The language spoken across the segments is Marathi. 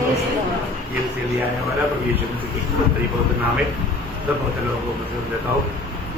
ये से लिया आने वाला प्रभु यीशु मसीह की पवित्र पवित्र नाम है सब बहुत लोगों को पसंद देता हूँ।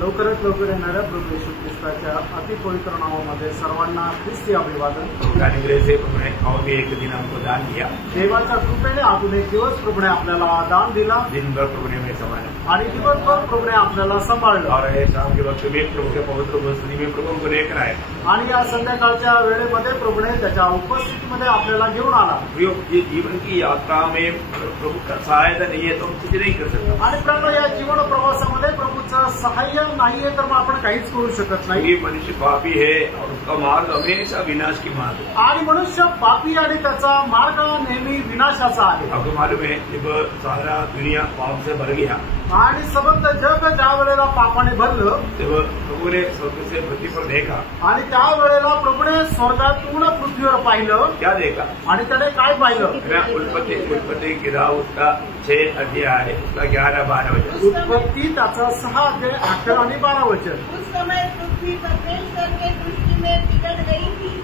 लवकरात लवकर येणाऱ्या प्रभू येशू ख्रिस्ताच्या अति पवित्र नावामध्ये सर्वांना ख्रिस्ती अभिवादन। अनुग्रह से प्रभु ने और भी एक दिन हमको दान दिया। देवाच्या कृपेने अजून एक दिवस प्रभूने आपल्याला दान दिला। दिन भर प्रभु ने हमें संभाला आणि दिवसभर प्रभूने आपल्याला सांभाळलं। और शाम के वक्त में प्रभु के पवित्र उपस्थिति में प्रभु को लेकर आए आणि या संध्याकाळच्या वेळेमध्ये प्रभूने त्याच्या उपस्थितीमध्ये आपल्याला घेऊन आला। ये जीवन की यात्रा में प्रभु का सहायता नहीं है तो हम कुछ नहीं कर सकते। आणि प्रभू या जीवन प्रवासामध्ये प्रभूचं सहाय्य नाहीये तर मग आपण काहीच करू शकत नाही। ये मनुष्य पापी है और उसका मार्ग हमेशा विनाश की मार्ग है। आणि मनुष्य पापी आणि त्याचा मार्ग नेहमी विनाशाचा आहे। आपको मालूम है जब सारा दुनिया पाप से भर गया आणि समस्त जग ज्या वेळेला पापाने भरलं जब प्रभु ने स्वर्ग से पृथ्वी पर देखा आणि त्या वेळेला प्रभूने स्वर्गातून पृथ्वीवर पाहिलं। क्या देखा आणि त्याने काय पाहिलं? उत्पत्ति किताब उसका 6 अध्याय है उसका 11-12 वचन। उत्पत्ति त्याचा 6 अध्याय 18 आणि 12 वचन। उस समय पृथ्वी परमेश्वर के दृष्टि में बिगड़ गई थी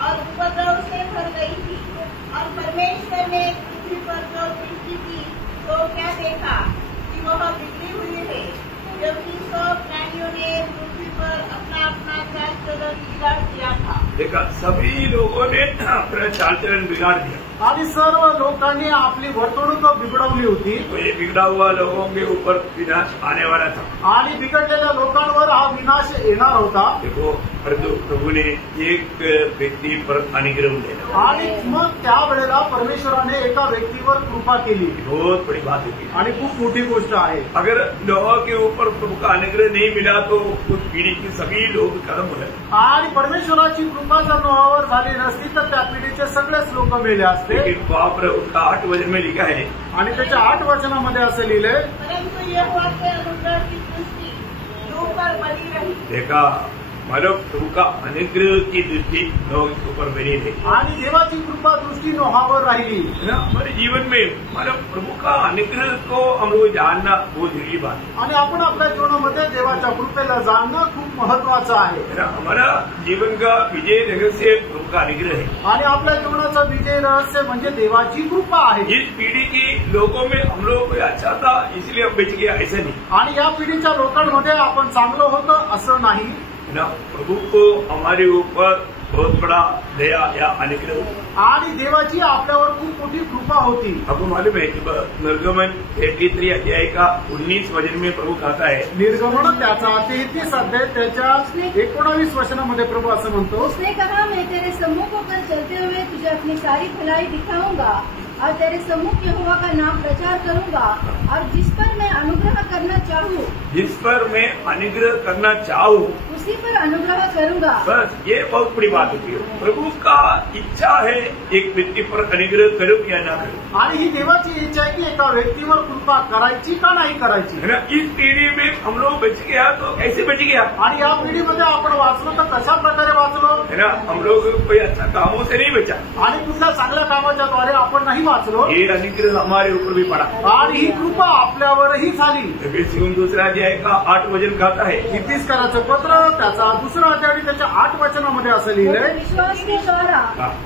और उपद्रव से भर गई थी और परमेश्वर ने पृथ्वी पर जो दृष्टि की तो क्या देखा कि वह बिगड़ी हुई है क्योंकि सब प्राणियों ने पृथ्वी पर अपना अपना चाल चलन बिगाड़ दिया था। देखा सभी लोगों ने अपना चाल चलन बिगाड़ दिया आणि सर्व लोकांनी आपली वर्तणूक बिघडवली होती। तो ये बिगड़ा हुआ लोगों के ऊपर विनाश आने वाला था आणि बिघडलेल्या लोकांवर हा विनाश येणार होता। देखो परंतु प्रभु ने एक व्यक्ती पर अनुग्रह दिया आणि मग त्या वेळेला परमेश्वराने एका व्यक्तीवर कृपा केली। बहुत बड़ी बात होती है आणि खूप मोठी गोष्ट आहे। अगर नोह के ऊपर प्रभु का अनुग्रह नहीं मिला तो उस पीढ़ी के सभी लोग खत्म हो गए। आणि परमेश्वराची कृपा जर नोहावर झाली नसती तर त्या पिढीचे सगळेच लोक मेले असते। लेकिन बाप रे उसका 8 वचन में लिखा है आणि त्याच्या 8 वचनामध्ये असं लिहिलंय परंतु यहोवा के अनुग्रह की दृष्टि लोग पर बनी रही। देखा मानव प्रभु का अनुग्रह की दृष्टि लोग के ऊपर बनी रही आणि देवाची कृपा दृष्टी नोहावर राहिली है ना। हमारे जीवन में मानव प्रभु का अनुग्रह को हम लोग जानना बहुत जरूरी बात है। आणि आपण आपल्या जीवनामध्ये देवाच्या कृपेला जाणणं खूप महत्वाचं आहे। है ना। हमारा जीवन का विजय रहस्य प्रभु का अनुग्रह है आणि आपल्या जीवनाचं विजय रहस्य म्हणजे देवाची कृपा आहे। इस पीढ़ी के लोगों में हम लोग को अच्छा था इसलिए हम बच गया ऐसा नहीं। आणि या पिढीच्या लोकांमध्ये आपण चांगलं होतं असं नाही ना। प्रभु को हमारे ऊपर बहुत बड़ा दया या अनुग्रह आणि देवाची आपल्यावर खूप मोठी कृपा होती। आपको मालूम है निर्गमन 33 अध्याय का 19 वचन में प्रभु कहता है निर्गमन त्याचा 33 अध्याय त्याच्या 19 वचनामध्ये प्रभू असं म्हणतो उसने कहा मैं तेरे सम्मुख होकर चलते हुए तुझे अपनी सारी भलाई दिखाऊंगा और तेरे सम्मुख यहोवा का नाम प्रचार करूंगा और जिस पर मैं अनुग्रह करना चाहूँ उसी पर अनुग्रह करूंगा। बस ये बहुत बड़ी बात होती है। प्रभु का इच्छा है एक व्यक्ति पर अनुग्रह करो या ना करो। आणि ही देवाची इच्छा आहे की एका व्यक्तीवर कृपा करायची का नाही करायची। है ना। इस पीढ़ी में हम लोग बच गया तो कैसे बच गया? आणि या पिढीमध्ये आपण वाचलो तर कशा प्रकारे वाचलो है ना। हम लोग कोई अच्छा कामों से नहीं बचा आणि कुठल्या चांगल्या कामाच्या द्वारे आपण नाही वाचलो। ये अनुग्रह हमारे ऊपर भी पड़ा आणि ही कृपा आपल्यावरही झाली। दूसरा अध्याय का 8 वचन कहता है इतिहासकाराचं पत्र त्याचा 2 अध्याय आणि त्याच्या 8 वचनामध्ये असं लिहिलंय विश्वास के द्वारा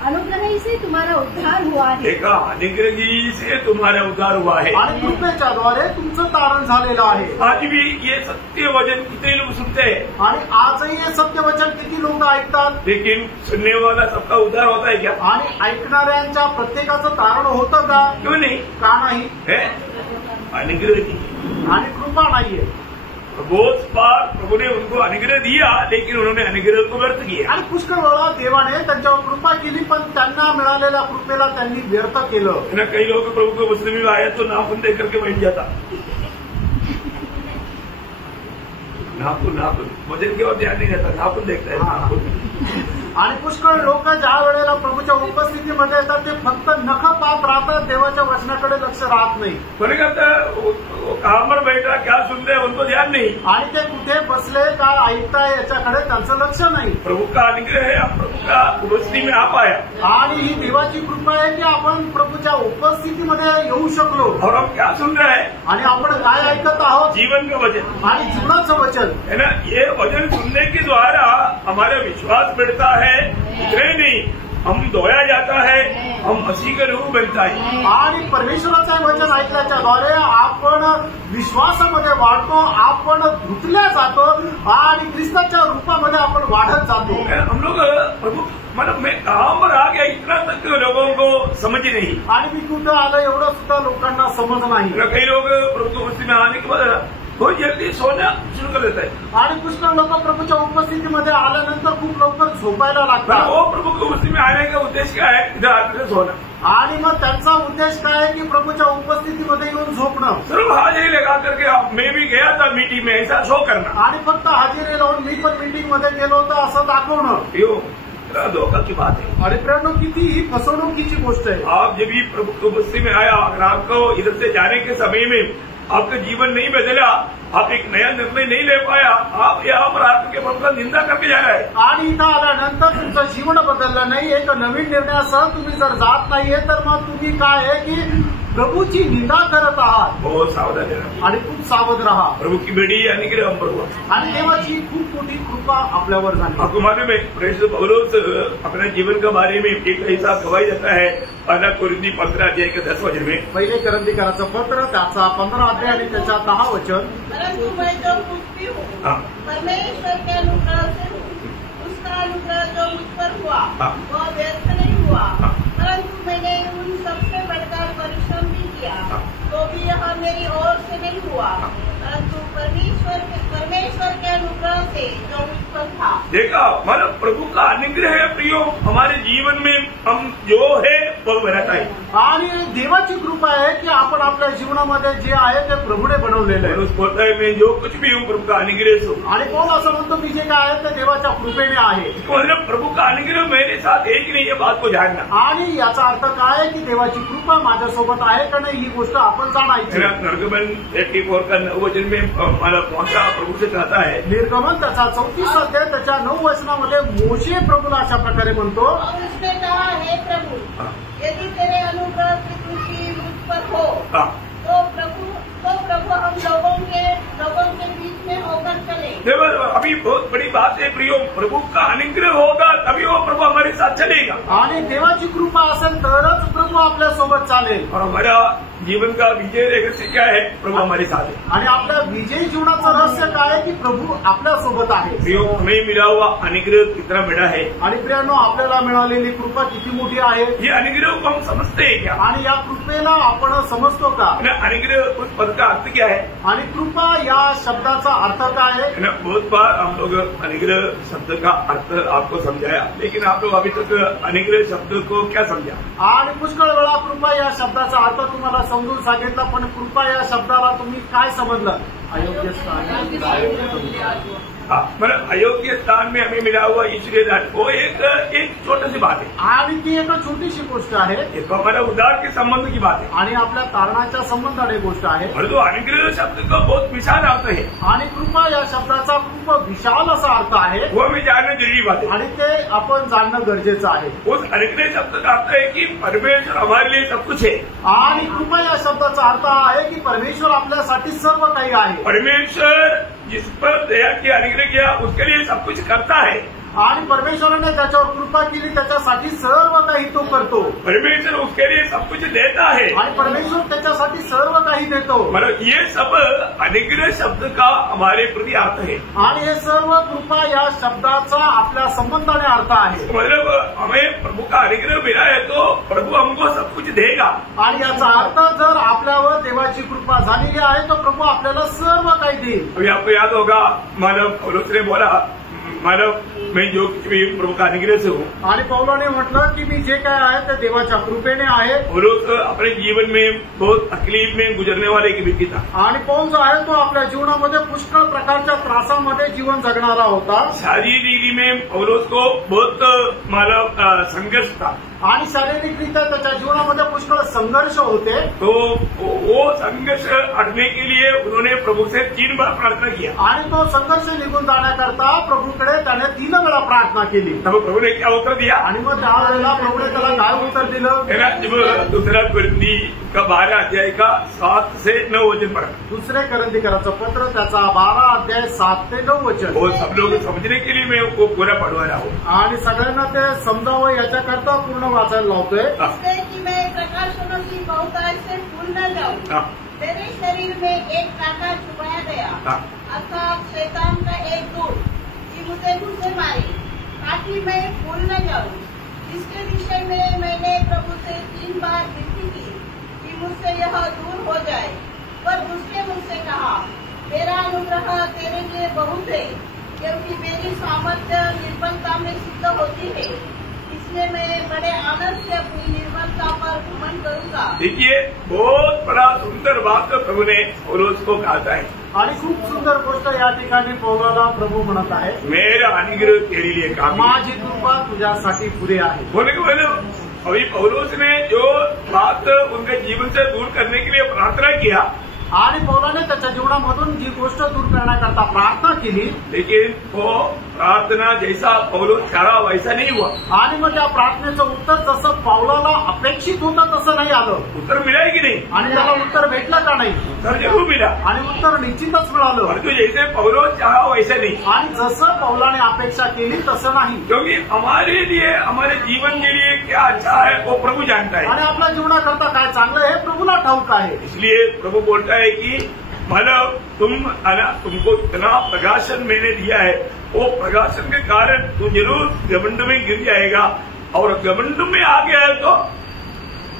अनुग्रह ही से तुम्हारा उद्धार हुआ है। देखा अनुग्रह ही से तुम्हारा उद्धार हुआ है आणि कृपेच्या द्वारे तुमचं तारण झालेलं आहे। आज भी ये सत्य वचन कितने लोग सुनते हैं आणि आजही हे सत्य वचन किती लोक ऐकतात लेकिन सुनने वाला सबका उद्धार होता है क्या? आणि ऐकणाऱ्यांच्या प्रत्येकाचं तारण होतं का? क्यों नहीं? का नाही? है अनुग्रह की आणि कृपा नाहीये। बहुत बार प्रभु ने उनको अनुग्रह दिया लेकिन उन्होंने अनुग्रह को व्यर्थ किया आणि पुष्कळ वेळा देवाने त्यांच्यावर कृपा केली पण त्यांना मिळालेल्या कृपेला त्यांनी व्यर्थ केलं। ना कई लोग प्रभु को वचन में आया तो नाखून देख करके बैठ जाता नाखून वचन के और ध्यान नहीं रहता नाखून देखता है नाखून। आणि पुष्कळ लोक ज्या वेळेला प्रभूच्या उपस्थितीमध्ये येतात ते फक्त नख पाहत राहतात देवाच्या वचनाकडे लक्ष राहत नाही। कोणी कहता कहाँ पर बैठा क्या सुन रहे उनको ध्यान नहीं आणि ते कुठे बसले का ऐकताय याच्याकडे त्यांचं लक्ष नाही। प्रभु का अनुग्रह है प्रभु का उपस्थिति में आ पाया आणि ही देवाची कृपा आहे की आपण प्रभूच्या उपस्थितीमध्ये येऊ शकलो और हम क्या सुन रहे हैं आणि आपण काय ऐकत आहोत? जीवन का वचन आणि जीवनाचं वचन है ना। ये वचन सुनने के द्वारा हमारा विश्वास बढ़ता है इतने नहीं हम धोया जाता है, हम मसीह का रूप बनता है। आणि परमेश्वराचं वचन ऐकल्याच्याद्वारे आपण विश्वासामध्ये वाढतो, आपण धुतल्या जातो आणि ख्रिस्ताच्या रूपामध्ये आपण वाढत जातो। हम लोग प्रभु मतलब मैं कहाँ पर आ गया, इतना तक लोगों को समझ नहीं। आणि मी कुठं आलं एवढं सुद्धा लोकांना समज नाही। कई लोग प्रभु उपस्थिति में आने के बाद बहुत जल्दी सोना शुरू कर देता है आणि पुष्कळ लोक प्रभूच्या उपस्थितीमध्ये आल्यानंतर खूप लवकर झोपायला लागतात। वो प्रभु की उपस्थिति में आने का उद्देश्य क्या है? इधर आकर सोना। आणि मग त्यांचा उद्देश काय आहे की प्रभूच्या उपस्थितीमध्ये येऊन झोपणं। सिर्फ हाजिरी लगा करके मैं भी गया था मीटिंग में, ऐसा शो करना आणि फक्त हजेरी लावून मी पण मीटिंग मध्ये गेलो होतो असं दाखवणं। यो धोखा की बात है। आणि प्रेरणा किती ही फसवणुकीची गोष्ट आहे। आप जब भी प्रभु की उपस्थिति में आया, अगर आपको इधर से जाने के समय में आपका जीवन नहीं बदला, आप एक नया निर्णय नहीं ले पाया, आप यहाँ पर आकर के प्रभु का निंदा करके जा रहे हैं। आणि इथं आल्यानंतर तुमचं जीवन बदललं नाही, एक नवीन निर्णयासह तुम्ही जर जात नाहीये तर मग तुम्ही काय आहे की प्रभूची निंदा करत आहात। बहुत सावधान रहना आणि खूप सावध रहा। प्रभु की बड़ी अनुग्रह हम पर हुआ आणि देवाची खूप मोठी कृपा आपल्यावर झाली। आपको मालूम है प्रेरित पौलुस अपने जीवन के बारे में एक ऐसा गवाही देता है, पहला कुरिन्थी 15 अध्याय के 10 वचन में। पहिले करंथीकराचं पत्र त्याचा 15 अध्याय आणि त्याच्या 10 वचन। परंतु मैं जो कुछ भी हूँ परमेश्वर के अनुग्रह से हूँ, उसका अनुग्रह जो मुझ पर हुआ वह व्यर्थ नहीं हुआ, परंतु मैंने उन सबसे बढ़कर परिश्रम भी किया, तो भी यह मेरी ओर से नहीं हुआ, परंतु परमेश्वर के अनुग्रह से जो मुझ पर था। देखा मतलब प्रभु का अनुग्रह है प्रियो, हमारे जीवन में हम जो है वो बनता है। आणि देवाची कृपा आहे की आपण आपल्या जीवनामध्ये जे आहे ते प्रभूने बनवलेलं आहे। उस पोता में जो कुछ भी हूँ प्रभु का अनुग्रह से हूँ। आणि कोण असं म्हणतो मी जे काय आहे ते देवाच्या कृपेने आहे। मतलब प्रभु का अनुग्रह मेरे साथ है कि नहीं, ये बात को जानना। आणि याचा अर्थ काय आहे की देवाची कृपा माझ्यासोबत आहे का नाही ही गोष्ट आपण जाणायची। निर्गमन 34 का 9 वचन में हमारा पहुंचा प्रभु से कहता है, निर्गमन त्याचा 34 अध्याय त्याच्या 9 वचनामध्ये मोशे प्रभूला अशा प्रकारे म्हणतो, और उसने कहा, हे प्रभु, यदि तेरे अनुग्रह की दृष्टि मुझ पर हो तो प्रभु हम लोगों के बीच में होकर चले। देखो अभी बहुत बड़ी बात है प्रियो, प्रभु का अनुग्रह होगा तभी वो प्रभु हमारे साथ चलेगा। आणि देवाची कृपा असेल तरच प्रभू आपल्या सोबत चालेल। और हमारा जीवन का विजय रहस्य क्या है? प्रभु हमारे साथ है। आणि आपल्या विजयी जीवनाचं रहस्य काय आहे की प्रभू आपल्या सोबत आहे। प्रियो हमें मिला हुआ अनुग्रह कितना बड़ा है, आणि प्रियांनो आपल्याला मिळालेली कृपा किती मोठी आहे। ये अनुग्रह को हम समझते हैं क्या? आणि या कृपेला आपण समजतो का? अनुग्रह उस पद का अर्थ क्या है? आणि कृपा या शब्दाचा अर्थ काय आहे? बहुत बार हम लोग अनुग्रह शब्द का अर्थ आपको समझाया, लेकिन आप लोग अभी तक अनुग्रह शब्द को क्या समझा? आणि पुष्कळ वेळा कृपा या शब्दाचा अर्थ तुम्हाला समजून सांगितला, पण कृपा या शब्दाला तुम्ही काय समजलं? अयोग्य स्थान। मतलब अयोग्य स्थान में हमें मिला हुआ ईश्वरीय दान, वो एक छोटी सी बात है। आणि ती एक छोटीशी गोष्ट आहे। एक हमारा उदार के संबंध की बात है आणि आपल्या तारणाच्या संबंधाने गोष्ट आहे। और जो अनुग्रह शब्द का बहुत विशाल अर्थ है, आणि कृपा या शब्दाचा खूप विशाल असा अर्थ आहे, वो हमें जानना जरूरी बात है। आणि ते आपण जाणणं गरजेचं आहे। उस अनुग्रह शब्द का अर्थ है कि परमेश्वर हमारे लिए सब कुछ है। आणि कृपा या शब्दाचा अर्थ आहे की परमेश्वर आपल्यासाठी सर्व काही आहे। परमेश्वर जिस पर दया की अनुग्रह किया उसके लिए सब कुछ करता है। आणि परमेश्वराने त्याच्यावर कृपा केली त्याच्यासाठी सर्व काही तो करतो। परमेश्वर उसके लिए सब कुछ देता है आणि परमेश्वर त्याच्यासाठी सर्व काही देतो। मतलब ये सब अनुग्रह शब्द का हमारे प्रति अर्थ है। आणि हे सर्व कृपा या शब्दाचा आपल्या संबंधाने अर्थ आहे। मतलब हमें प्रभु का अनुग्रह मिला है तो प्रभु हमको सब कुछ देगा। आणि याचा अर्थ जर आपल्यावर देवाची कृपा झालेली आहे तर प्रभू आपल्याला सर्व काही देईल। अभी आपको याद होगा मानव पौलुस ने बोला, मानव मैं जो कुछ भी प्रभु का अनुग्रह से हूँ। आणि पौलाने म्हटलं की मी जे काय आहे ते देवाच्या कृपेने आहे। पौलुस अपने जीवन में बहुत तकलीफ में गुजरने वाला एक व्यक्ती था। आणि पौल जो आहे तो आपल्या जीवनामध्ये पुष्कळ प्रकारच्या त्रासामध्ये जीवन जगणारा होता। शारीरिक में पौलुस को बहुत मानव संघर्ष था। आणि शारीरिकरित्या त्याच्या जीवनामध्ये पुष्कळ संघर्ष होते. तो वो संघर्ष हटने के लिए उन्होंने प्रभु से 3 बार प्रार्थना किया. आणि तो संघर्ष निघून जाण्याकरता प्रभूकडे त्याने 3 वेळा प्रार्थना केली. तब प्रभु ने क्या उत्तर दिया? आणि मग त्यावेळेला प्रभूने त्याला काय उत्तर दिलं? जब दूसरा कोरिन्थी का 12 अध्याय का 7 से 9 वचन पढ़ा. दुसरे करंथीकराचं पत्र त्याचा 12 अध्याय 7 ते 9 वचन. वो सब लोग समझने के लिए मैं वो पूरा पढ़वा रहा हूँ. आणि सगळ्यांना ते समजावं याच्याकरता पूर्ण वाचायला लावतोय. इससे कि मैं प्रकाशनों की बहुतायत से भूल न जाऊं. तेरे शरीर में एक टाका छुपाया गया, अर्थात शैतान का एक दूत कि मुझे घुसे मारे, ताकि मैं भूल न जाऊं. इसके विषय में मैंने प्रभु से 3 बार विनती की कि मुझसे यह दूर हो जाए. पर उसने मुझसे कहा, मेरा अनुग्रह तेरे लिए बहुत है, क्योंकि मेरी सामर्थ्य निर्बलता में सिद्ध होती है. इसलिए मैं बड़े आनंद से अपनी निर्बलता पर घमंड करूंगा. देखिए, बहुत बड़ा सुंदर बात प्रभु ने पौलुस को कहा है. आणि खूप सुंदर गोष्ट या ठिकाणी पौलाला प्रभू म्हणत आहे, मेरा अनुग्रह तेरे लिए काफी, माझी कृपा तुझ्यासाठी पुरे आहे. बोले कि बोले अभी पौलुस ने जो बात उनके जीवन से दूर करने के लिए प्रार्थना किया, आणि पौलाने त्याच्या जीवनामधून जी गोष्ट दूर करण्याकरता प्रार्थना केली, लेकिन वो प्रार्थना जैसा पौलुस चाहा वैसा नहीं हुआ. आणि मग त्या प्रार्थनेचं उत्तर जसं पौलाला अपेक्षित होतं तसं नाही आलं. उत्तर मिला है कि नहीं? आणि त्याला उत्तर भेटलं का नाही? उत्तर जरूर मिला. आणि उत्तर निश्चितच मिळालं. परंतु जैसे पौलुस चाहा वैसा नहीं. आणि जसं पौलाने अपेक्षा केली तसं नाही. क्योंकि हमारे लिए, हमारे जीवन के लिए क्या अच्छा है वो प्रभु जानता है. आणि आपल्या जीवनाकरता काय चांगलं आहे प्रभूला ठाऊक आहे. इसलिए प्रभु बोलता है कि मतलब तुमको इतना प्रकाशन मैंने दिया है, वो प्रकाशन के कारण तू जरूर घमंड में गिर जाएगा, और घमंड में आ गया तो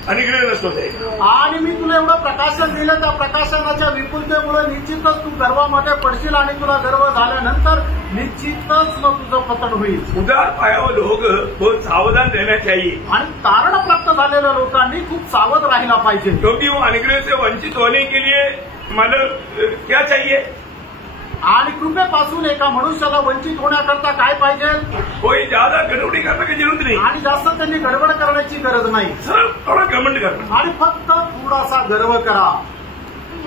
अनुग्रह नष्ट हो जाएगा. आणि मी तुला एवढं प्रकाशन दिलं, त्या प्रकाशनाच्या विपुलतेमुळे निश्चितच तू गर्वामध्ये पडशील आणि तुला गर्व झाल्यानंतर निश्चितच मग तुझं पतन होईल. उदार पायावर लोग बहुत सावधान रहना चाहिए. आणि तारण प्राप्त झालेल्या लोकांनी खूप सावध राहिला पाहिजे. क्योंकि वो अनुग्रह से वंचित होने के लिए मतलब क्या चाहिए? आणि कृपेपासून एका मनुष्याला वंचित होण्याकरता काय पाहिजे? कोई ज्यादा गडबडी करने की जरूरत नहीं. आणि जास्त त्यांनी गडबड करण्याची गरज नाही. सिर्फ थोड़ा घमंड करना. आणि फक्त थोडासा गर्व करा.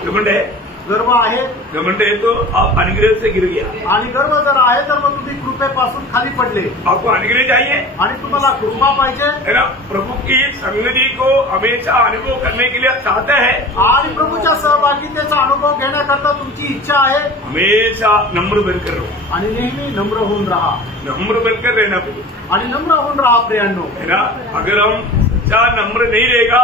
घमंड है, गर्व आहे, घमंड है तो आप अनुग्रह से गिर गया. आणि गर्व जर आहे तर मग तुम्ही कृपेपासून खाली पडले. आपको अनुग्रह चाहिए आणि तुम्हाला कृपा पाहिजे. है ना. प्रभु की संगति को हमेशा अनुभव करने के लिए चाहते हैं. आणि प्रभूच्या सहभागितेचा अनुभव घेण्याकरता तुमची इच्छा आहे. हमेशा नम्र बनकर रहो. आणि नेहमी नम्र होऊन राहा. नम्र बनकर रहना प्रभु. आणि नम्र होऊन राहा प्रियांनो. है ना. अगर हम सच्चा नम्र नहीं रहेगा,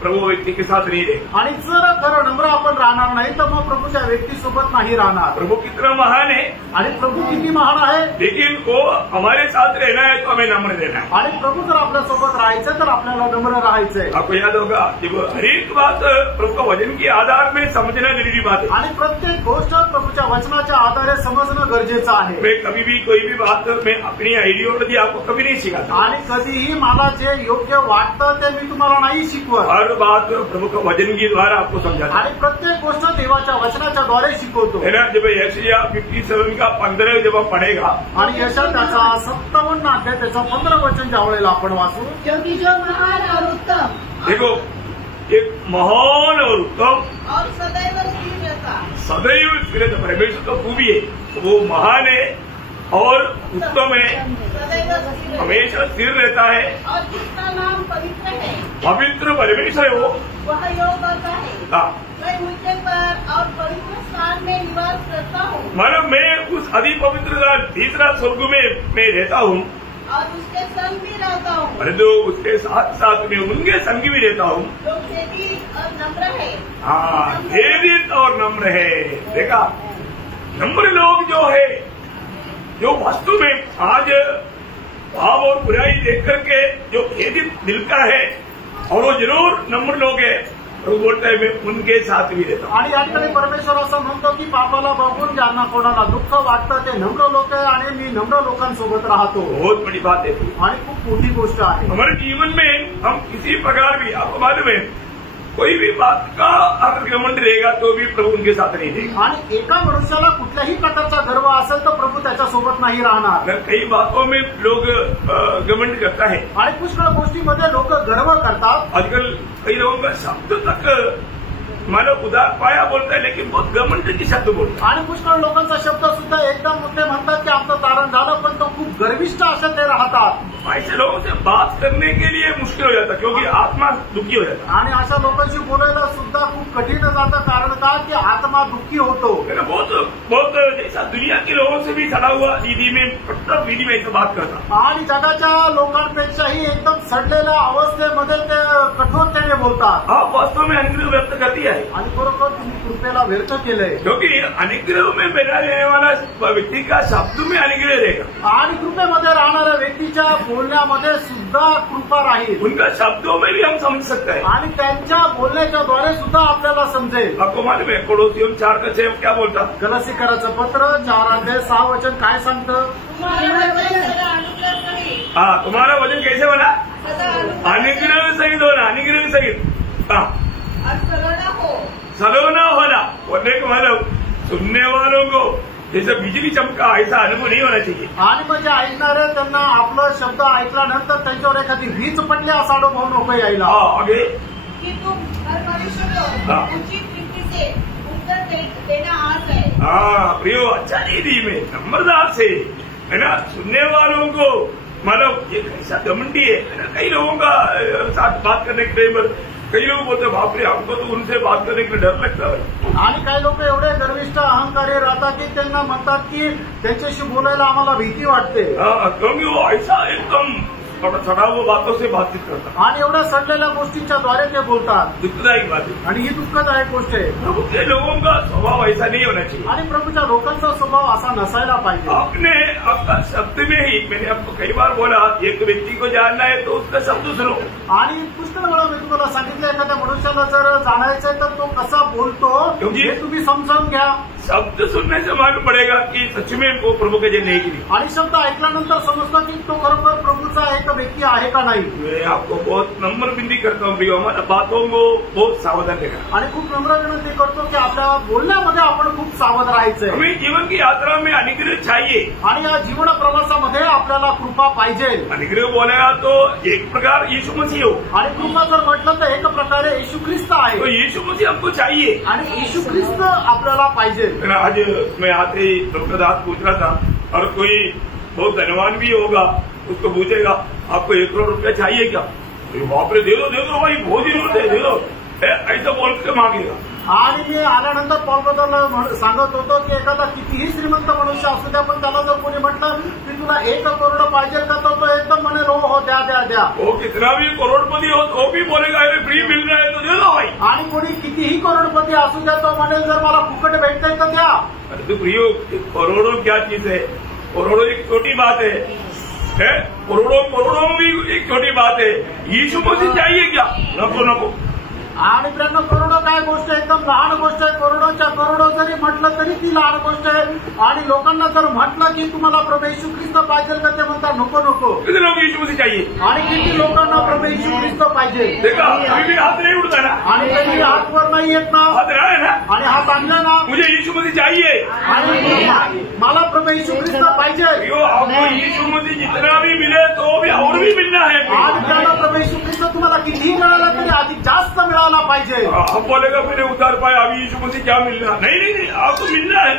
प्रभु व्यक्ति के साथ नहीं रहेगा. आणि जर खरं नम्र आपण राहणार नाही तर मग प्रभू त्या व्यक्तीसोबत नाही राहणार. प्रभु कितना महान है, आणि प्रभू किती महान आहे, लेकिन वो हमारे साथ रहना है तो हमें नम्र रहना है. आणि प्रभू जर आपल्यासोबत राहायचं तर आपल्याला नम्र राहायचंय. आपको याद होगा जब हर एक बात प्रभु का वचन के आधार में समझना जरूरी बात है. आणि प्रत्येक गोष्ट प्रभूच्या वचनाच्या आधारे समजणं गरजेचं आहे. मैं कभी भी कोई भी बात मैं अपनी आइडियोलॉजी आपको कभी नहीं सिखाता. आणि कधीही मला जे योग्य वाटतं ते मी तुम्हाला नाही शिकवत. हर बात प्रभु का वचन के द्वारा आपको समझाता. आणि प्रत्येक गोष्ट देवाच्या वचनाच्या द्वारे शिकवतो. है ना. जब यशायाह 57 का 15 जब आप पढ़ेगा, आणि यशायाह त्याचा 57 अध्याय त्याचा 15 वचन ज्या वेळेला आपण वाचू, क्योंकि जो महान और उत्तम, देखो एक महान और उत्तम और सदैव स्थिर रहता. सदैव स्थिर परमेश्वर तो खूबी है, वो महान है और उत्तम है, सदैव स्थिर हमेशा स्थिर रहता है. और जिसका नाम पवित्र है, पवित्र परमेश्वर है वो. वह योग करता है. हाँ. मैं ऊंचे पर और पवित्र स्थान में निवास करता हूँ, मतलब मैं उस अति पवित्र तीसरा स्वर्ग में मैं रहता हूँ, और उसके संग भी रहता हूँ, परंतु उसके साथ साथ में उनके संग भी रहता हूँ. जो खेदित और नम्र है. हाँ, खेदित और नम्र है. देखा, नम्र लोग जो है, जो वास्तव में आज पाप और बुराई देख करके जो खेदित दिल का है, और वो जरूर नम्र लोग है, तो बोलता है मैं उनके साथ भी रहता हूँ. आणि या ठिकाणी परमेश्वर असं म्हणतो की पापाला बघून ज्यांना कोणाला दुःख वाटतं ते नम्र लोक आहे आणि मी नम्र लोकांसोबत राहतो. बहुत बड़ी बात है. आणि खूप मोठी गोष्ट आहे. हमारे जीवन में हम किसी प्रकार भी, आपको मालूम है कोई भी बात का अगर घमंड रहेगा तो भी प्रभु उनके साथ नहीं देगा। आणि एका मनुष्याला कुठल्याही प्रकारचा गर्व असेल तर प्रभू त्याच्यासोबत नाही राहणार। अगर कई बातों में लोग घमंड करता है आणि पुष्कळ गोष्टीमध्ये लोक गर्व करतात। आजकल कई लोगों का शब्द तक मानव उदार पाया बोलता है लेकिन बहुत घमंड की शब्द बोलता है। आणि पुष्कळ लोकांचा शब्द सुद्धा एकदम ते म्हणतात की आमचं तारण झालं, पण तो खूप गर्विष्ठ असं ते राहतात। ऐसे लोगों से बात करने के लिए मुश्किल हो जाता है क्योंकि आत्मा दुखी हो जाता आणि अशा लोकांशी बोलायला सुद्धा खूप कठीण जातं। कारण का की आत्मा दुःखी होतो। है। बहुत बहुत जैसा दुनिया के लोगों से भी सड़ा हुआ दीदी में कट्टर विधि में ऐसे बात करता आणि जगाच्या लोकांपेक्षाही एकदम सडलेल्या अवस्थेमध्ये ते कठोरतेने बोलतात। आप वास्तव में अनुग्रह व्यक्त करती है आणि बरोबर तुम्ही कृपेला व्यर्थ केलंय। क्योंकि अनुग्रह में बना रहने वाला व्यक्ति का शब्द में अनुग्रह रहेगा आणि कृपेमध्ये राहणाऱ्या व्यक्तीच्या बोलण्यामध्ये सुद्धा कृपा राहील। उनका शब्दों में भी हम समझ सकते हैं। आणि त्यांच्या बोलण्याच्या द्वारे सुद्धा आपल्याला समजेल। आपको मालूम है पड़ोसियों 4:6 क्या बोलता? गलसीकराचं पत्र 4:6 काय सांगतं? तुम्हारा वचन सदा अनुग्रह सहित हाँ, तुम्हारा वचन कैसे बना? सदा अनुग्रह अनुग्रह सहित होना, अनुग्रह सहित। हाँ, और सलोना हो। सलोना होना। बोलने का मतलब सुनने वालों को जैसे बिजली चमका ऐसा अनुभव नहीं होना चाहिए। आणि म्हणजे ऐकणारे त्यांना आपलं शब्द ऐकल्यानंतर त्यांच्यावर एखादी वीज पडली असा अनुभव नको यायला। हाँ, आगे कि तुम हर मनुष्य को हाँ। उचित रीति से उत्तर देना आज है। हाँ प्रियो, अच्छा रीति में नम्रता से, है ना, सुनने वालों को मतलब ये कैसा घमंडी है ना। कई लोगों का साथ बात करने के टाइम कई लोग बोलते बाप रे हमको तो उनसे बात करने के लिए डर लगता है। आणि काही लोक एवढे गर्विष्ठ अहंकारी राहतात की त्यांना म्हणतात की त्यांच्याशी बोलायला आम्हाला भीती वाटते। हाँ, क्योंकि वो ऐसा एकदम थोड़ा सड़ा हुआ बातों से बातचीत करता आणि एवढ्या सडलेल्या गोष्टींच्या द्वारे ते बोलतात। दुखदायक बात है। आणि ही दुःखदायक गोष्ट आहे। प्रभु के लोगों का स्वभाव ऐसा नहीं होना चाहिए। आणि प्रभूच्या लोकांचा स्वभाव असा नसायला पाहिजे। आपने आपका शब्द में ही, मैंने आपको कई बार बोला, एक व्यक्ति को जानना है तो उसका शब्द सुनो। आणि पुष्कळ वेळा मी तुम्हाला सांगितलं एखाद्या मनुष्याला जर जाणायचंय तर तो कसा बोलतो हे तुम्ही समजावून घ्या। शब्द सुनने से मालूम पड़ेगा कि सच में वो प्रभु के जन है कि नहीं। आणि शब्द ऐकल्यानंतर समजतं की तो खरोखर प्रभूचा एक व्यक्ती आहे का नाही। मैं आपको बहुत नम्र विनती करता हूँ भैया, हमारा बातों को बहुत सावधान रहना। आणि खूप नम्र विनंती करतो की आपल्या बोलण्यामध्ये आपण खूप सावध राहायचंय। हमें जीवन की यात्रा में अनुग्रह चाहिए आणि या जीवन प्रवासामध्ये आपल्याला कृपा पाहिजे। अनुग्रह बोलेगा तो एक प्रकार यीशु मसीह हो, आणि कृपा जर म्हटलं तर एक प्रकारे येशू ख्रिस्त तो आहे। यीशु मसीह हमको चाहिए। आणि येशू ख्रिस्त आपल्याला पाहिजे। आज मैं आते ही लोकदास पूछ रहा था, और कोई बहुत धनवान भी होगा उसको पूछेगा आपको 1 करोड़ रुपया चाहिए क्या? बाप रे, दे दो भाई, बहुत जरूरत है, दे दो, ऐसा बोल के मांगेगा। आणि मी आल्यानंतर पॉलबद्दल सांगत होतो की एखादा कितीही श्रीमंत मनुष्य असू द्या, पण त्याला जर कोणी म्हटलं की तुला 1 करोड पाहिजे का, तर तो एकदम म्हणेल हो द्या द्या द्या। वो कितना भी करोड़पति हो वो भी बोलेगा अरे फ्री मिल रहा है तो दे दो भाई। आणि कोणी कितीही करोडपती असू द्या तो म्हणेल जर मला फुकट भेटतंय तर द्या। अरे तो प्रियो, करोड़ों क्या चीज है? करोड़ों एक छोटी बात है, करोड़ों भी एक छोटी बात है। यीशु मसीह चाहिए क्या? नको। आणि त्यांना करोडो काय गोष्ट आहे, एकदम लहान गोष्ट आहे। करोडोच्या करोडो जरी म्हटलं तरी ती लहान गोष्ट आहे। आणि लोकांना जर म्हटलं की तुम्हाला प्रभू येशू ख्रिस्त पाहिजे तर ते म्हणतात नको। कितने लोग यीशु मसीह चाहिए? आणि किती लोकांना प्रभू येशू ख्रिस्त पाहिजे? देखा, अभी भी हाथ नहीं उठता ना, आणि त्यांनी हात वर नाही येत ना, हाथ रहा है ना, आणि हात आणला ना, मुझे यीशु मसीह चाहिए। आणि मला प्रभू येशू ख्रिस्त पाहिजे। प्रियो, आपको यीशु मसीह जितना भी मिले तो भी और भी मिलना है। आणि त्याला प्रभू येशू ख्रिस्त तुम्हाला कितीही मिळाला तरी अधिक जास्त मिळाला पाहिजे। आप बोलेगा मैंने उतार पाया, अभी यीशु मसीह क्या मिलना? नहीं, आपको मिलना है।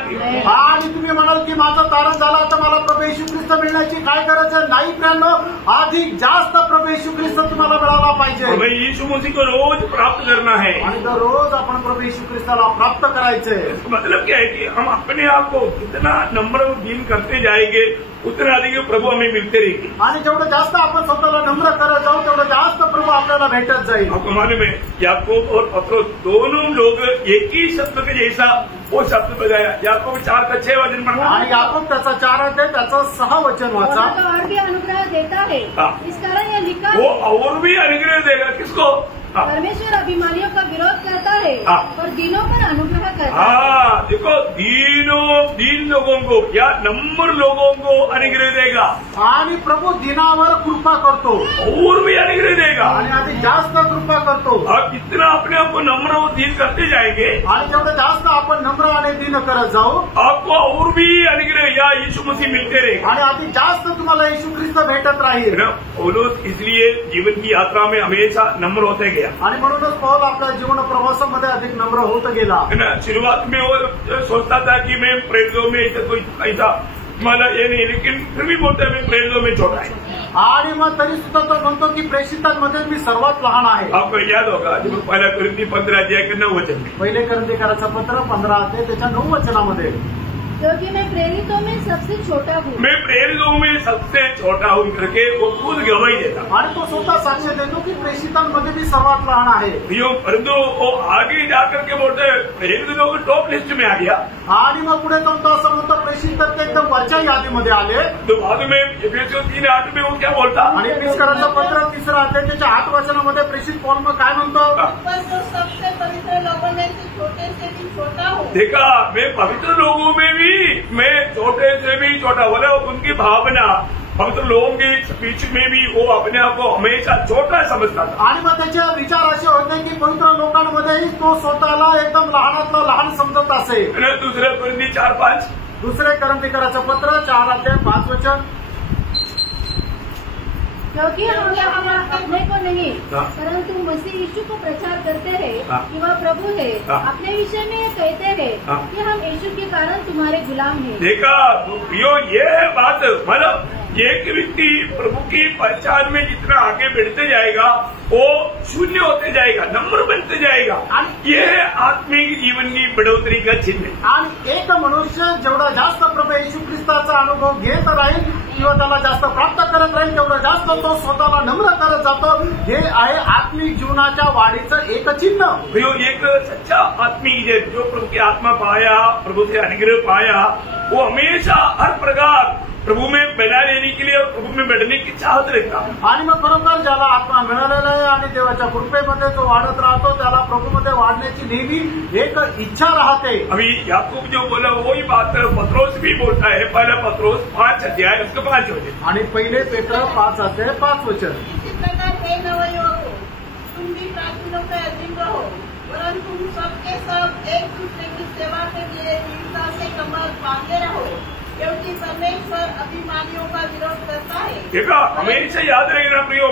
आणि तुम्ही म्हणाल की माझं तारण झालं तर मला प्रभू येशू ख्रिस्त मिळण्याची काय गरज आहे? नाही प्रियांनो, अधिक जास्त प्रभू येशू ख्रिस्त तुम्हाला मिळाला पाहिजे। हमें यीशु मसीह को रोज प्राप्त करना है। आणि दररोज आपण प्रभू येशू ख्रिस्ताला प्राप्त करायचंय। मतलब क्या है कि हम अपने आप को जितना नम्र दीन करते जाएंगे उतना अधिक प्रभु हमें मिलते रहेंगे। आणि जेवढं जास्त आपण स्वतःला नम्र करत जाऊ तेवढं जास्त प्रभू आपल्याला भेटत जाईल। आपको मालूम है याकूब और पत्रोस दोनों लोग एक ही शब्द के जैसा वो शब्द बजाया। याकूब 4:6 वचन पढ़ा, आणि याकूब त्याचा 4 अध्याय त्याचं 6 वचन वाचा। और भी अनुग्रह देता है, हाँ। इस कारण यह लिखा वो है, और भी अनुग्रह देगा। किसको? हाँ। परमेश्वर अभिमानियों का विरोध करता है हाँ। और दीनों पर अनुग्रह करता है। हाँ, देखो दीन लोगों को या नम्र लोगों को अनुग्रह देगा आणि प्रभू दिनावर कृपा करतो और भी अनुग्रह देगा। आणि अधिक जास्त कृपा करतो आप जितना अपने आप को नम्र और दीन करते जाएंगे आणि जेवढं जास्त आपण नम्र आणि दीन करत जाऊ आपको और भी अनुग्रह या यीशु मसीह मिलते रहेगा। आणि अधिक जास्त तुम्हाला येशू ख्रिस्त भेटत राहील। है ना? पौलुस इसलिए जीवन की यात्रा में हमेशा नम्र होते गया आणि म्हणूनच पौल आपल्या जीवन प्रवासामध्ये अधिक नम्र होत गेला। है ना? शुरुआत में वो सोचता था कि मैं प्रेरितों में कोई ऐसा मला ये नहीं, लेकिन फिर भी बोलता है मैं प्रेरितों में छोटा है। आणि मग तरी सुद्धा तो म्हणतो की प्रेषितांमध्ये मी सर्वात लहान आहे। आपको याद होगा जब पहला कुरिन्थी 15 अध्याय के 9 वचन में पहिले करंदीकराचं पत्र 15 अध्याय त्याच्या 9 वचनामध्ये क्योंकि मैं प्रेरितों में सबसे छोटा हूँ। मैं प्रेरितों में सबसे छोटा हूँ करके वो खुद गवाही देता। आणि तो स्वतः साक्ष देतो की प्रेषितांमध्ये मी सर्वात लहान आहे। परंतु वो आगे जाकर के बोलते प्रेरित लोग टॉप लिस्ट में आ गया आणि मग पुढे तो असं म्हणतो प्रेषित तर ते एकदम वरच्या यादीमध्ये आले। तो बाद में एफेसियों 3:8 में वो क्या बोलता आणि एफेसकरांचं पत्र 3 अध्याय त्याच्या 8 वचनामध्ये प्रेषित पौल मग काय म्हणतो पर जो सबसे पवित्र लोगों में से छोटे से भी छोटा हूँ। देखा मैं पवित्र लोगों में भी मैं छोटे से भी छोटा बोला उनकी भावना पवित्र लोगों के बीच में भी वो अपने आप को हमेशा छोटा समझता था। आणि मग त्याचे विचार असे होते की पवित्र लोकांमध्येही तो स्वतःला एकदम लहानातला लहान समजत असे। दूसरे कुरिन्थी 4:5 दुसरे करंदीकराचं पत्र 4 अध्याय 5 वचन क्योंकि हम अपने को नहीं हाँ। परंतु मसीह यीशु को प्रचार करते हैं हाँ। कि वह प्रभु है। हाँ। अपने विषय में ये कहते हैं हाँ। कि हम यीशु के कारण तुम्हारे गुलाम हैं। देखा ये है बात, मतलब एक व्यक्ति प्रभु की पहचान में जितना आगे बढ़ते जाएगा वो शून्य होते जाएगा, नम्र बनते जाएगा। ये है आत्मिक जीवन की बढ़ोतरी का चिन्ह। आणि एक मनुष्य जेवढा जास्त प्रभू येशू ख्रिस्ताचा अनुभव घेत राहील किंवा त्याला जास्त प्राप्त करत राहील तेवढा जास्त तो स्वतःला नम्र करत जातो। हे आहे आत्मिक जीवनाच्या वाढीचं एक चिन्ह। एक सच्चा आत्मिक जो प्रभु की आत्मा पाया, प्रभु से अनुग्रह पाया, वो हमेशा हर प्रकार प्रभू में बना लेने के लिए प्रभू में बढ़ने की चाहत रखता। आणि मग खरोखर ज्याला आत्मा मिळालेला आहे आणि देवाच्या कृपेमध्ये जो वाढत राहतो त्याला प्रभूमध्ये वाढण्याची नेहमी एक इच्छा राहते। अभी याकूब जो बोला वही बात पत्रोस भी बोलता है, पहला पत्रोस 5 अध्याय उसके 5 वचन आणि पहिले पेत्र 5 अध्याय 5 वचन इसी प्रकार हे नवयुवकों, तुम भी प्राचीनों के अधीन रहो, वरन तुम सबके सब एक दूसरे की सेवा के लिए दृढ़ता से कमर बांधे रहो, क्योंकि परमेश्वर अभिमानियों का विरोध करता है। देखा हमेशा याद रखना प्रियो,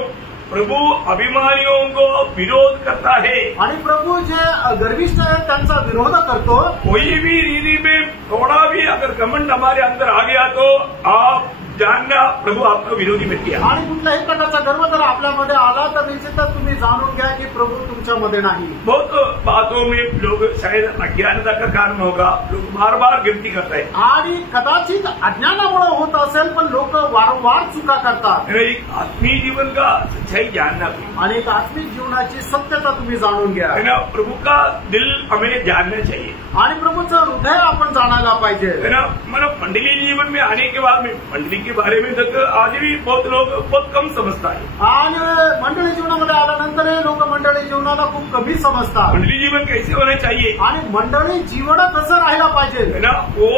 प्रभु अभिमानियों को विरोध करता है। आणि प्रभू जे गर्विष्ठ आहे त्यांचा विरोध करतो। कोई भी रीति में थोड़ा भी अगर घमंड हमारे अंदर आ गया तो आप जानना प्रभु आपका विरोधी व्यक्ती आहे। आणि कुठल्याही प्रकारचा गर्व जर आपल्यामध्ये आला तर निश्चितच तुम्ही जाणून घ्या की प्रभू तुमच्यामध्ये नाही। बहुत बातों में लोग शायद अज्ञानता का कारण होगा, लोग बार बार गिनती करते हैं आणि कदाचित अज्ञानामुळे होत असेल पण लोक वारंवार चुका करतात। एक आत्मीय जीवन का सच्चाई जानना आणि एक आत्मिक जीवनाची सत्यता तुम्ही जाणून घ्या। है ना, प्रभु का दिल हमें जानना चाहिए आणि प्रभूचं हृदय आपण जाणायला पाहिजे। है ना। मतलब मंडली जीवन में आने के बाद में मंडली के बारे में तक आज भी बहुत लोग बहुत कम समझता है। आणि मंडळी जीवनामध्ये आल्यानंतर लोक मंडळी जीवनाला खूप कमी समजतात। मंडली जीवन कैसे होना चाहिए आणि मंडळी जीवन कसं राहायला पाहिजे है ना, वो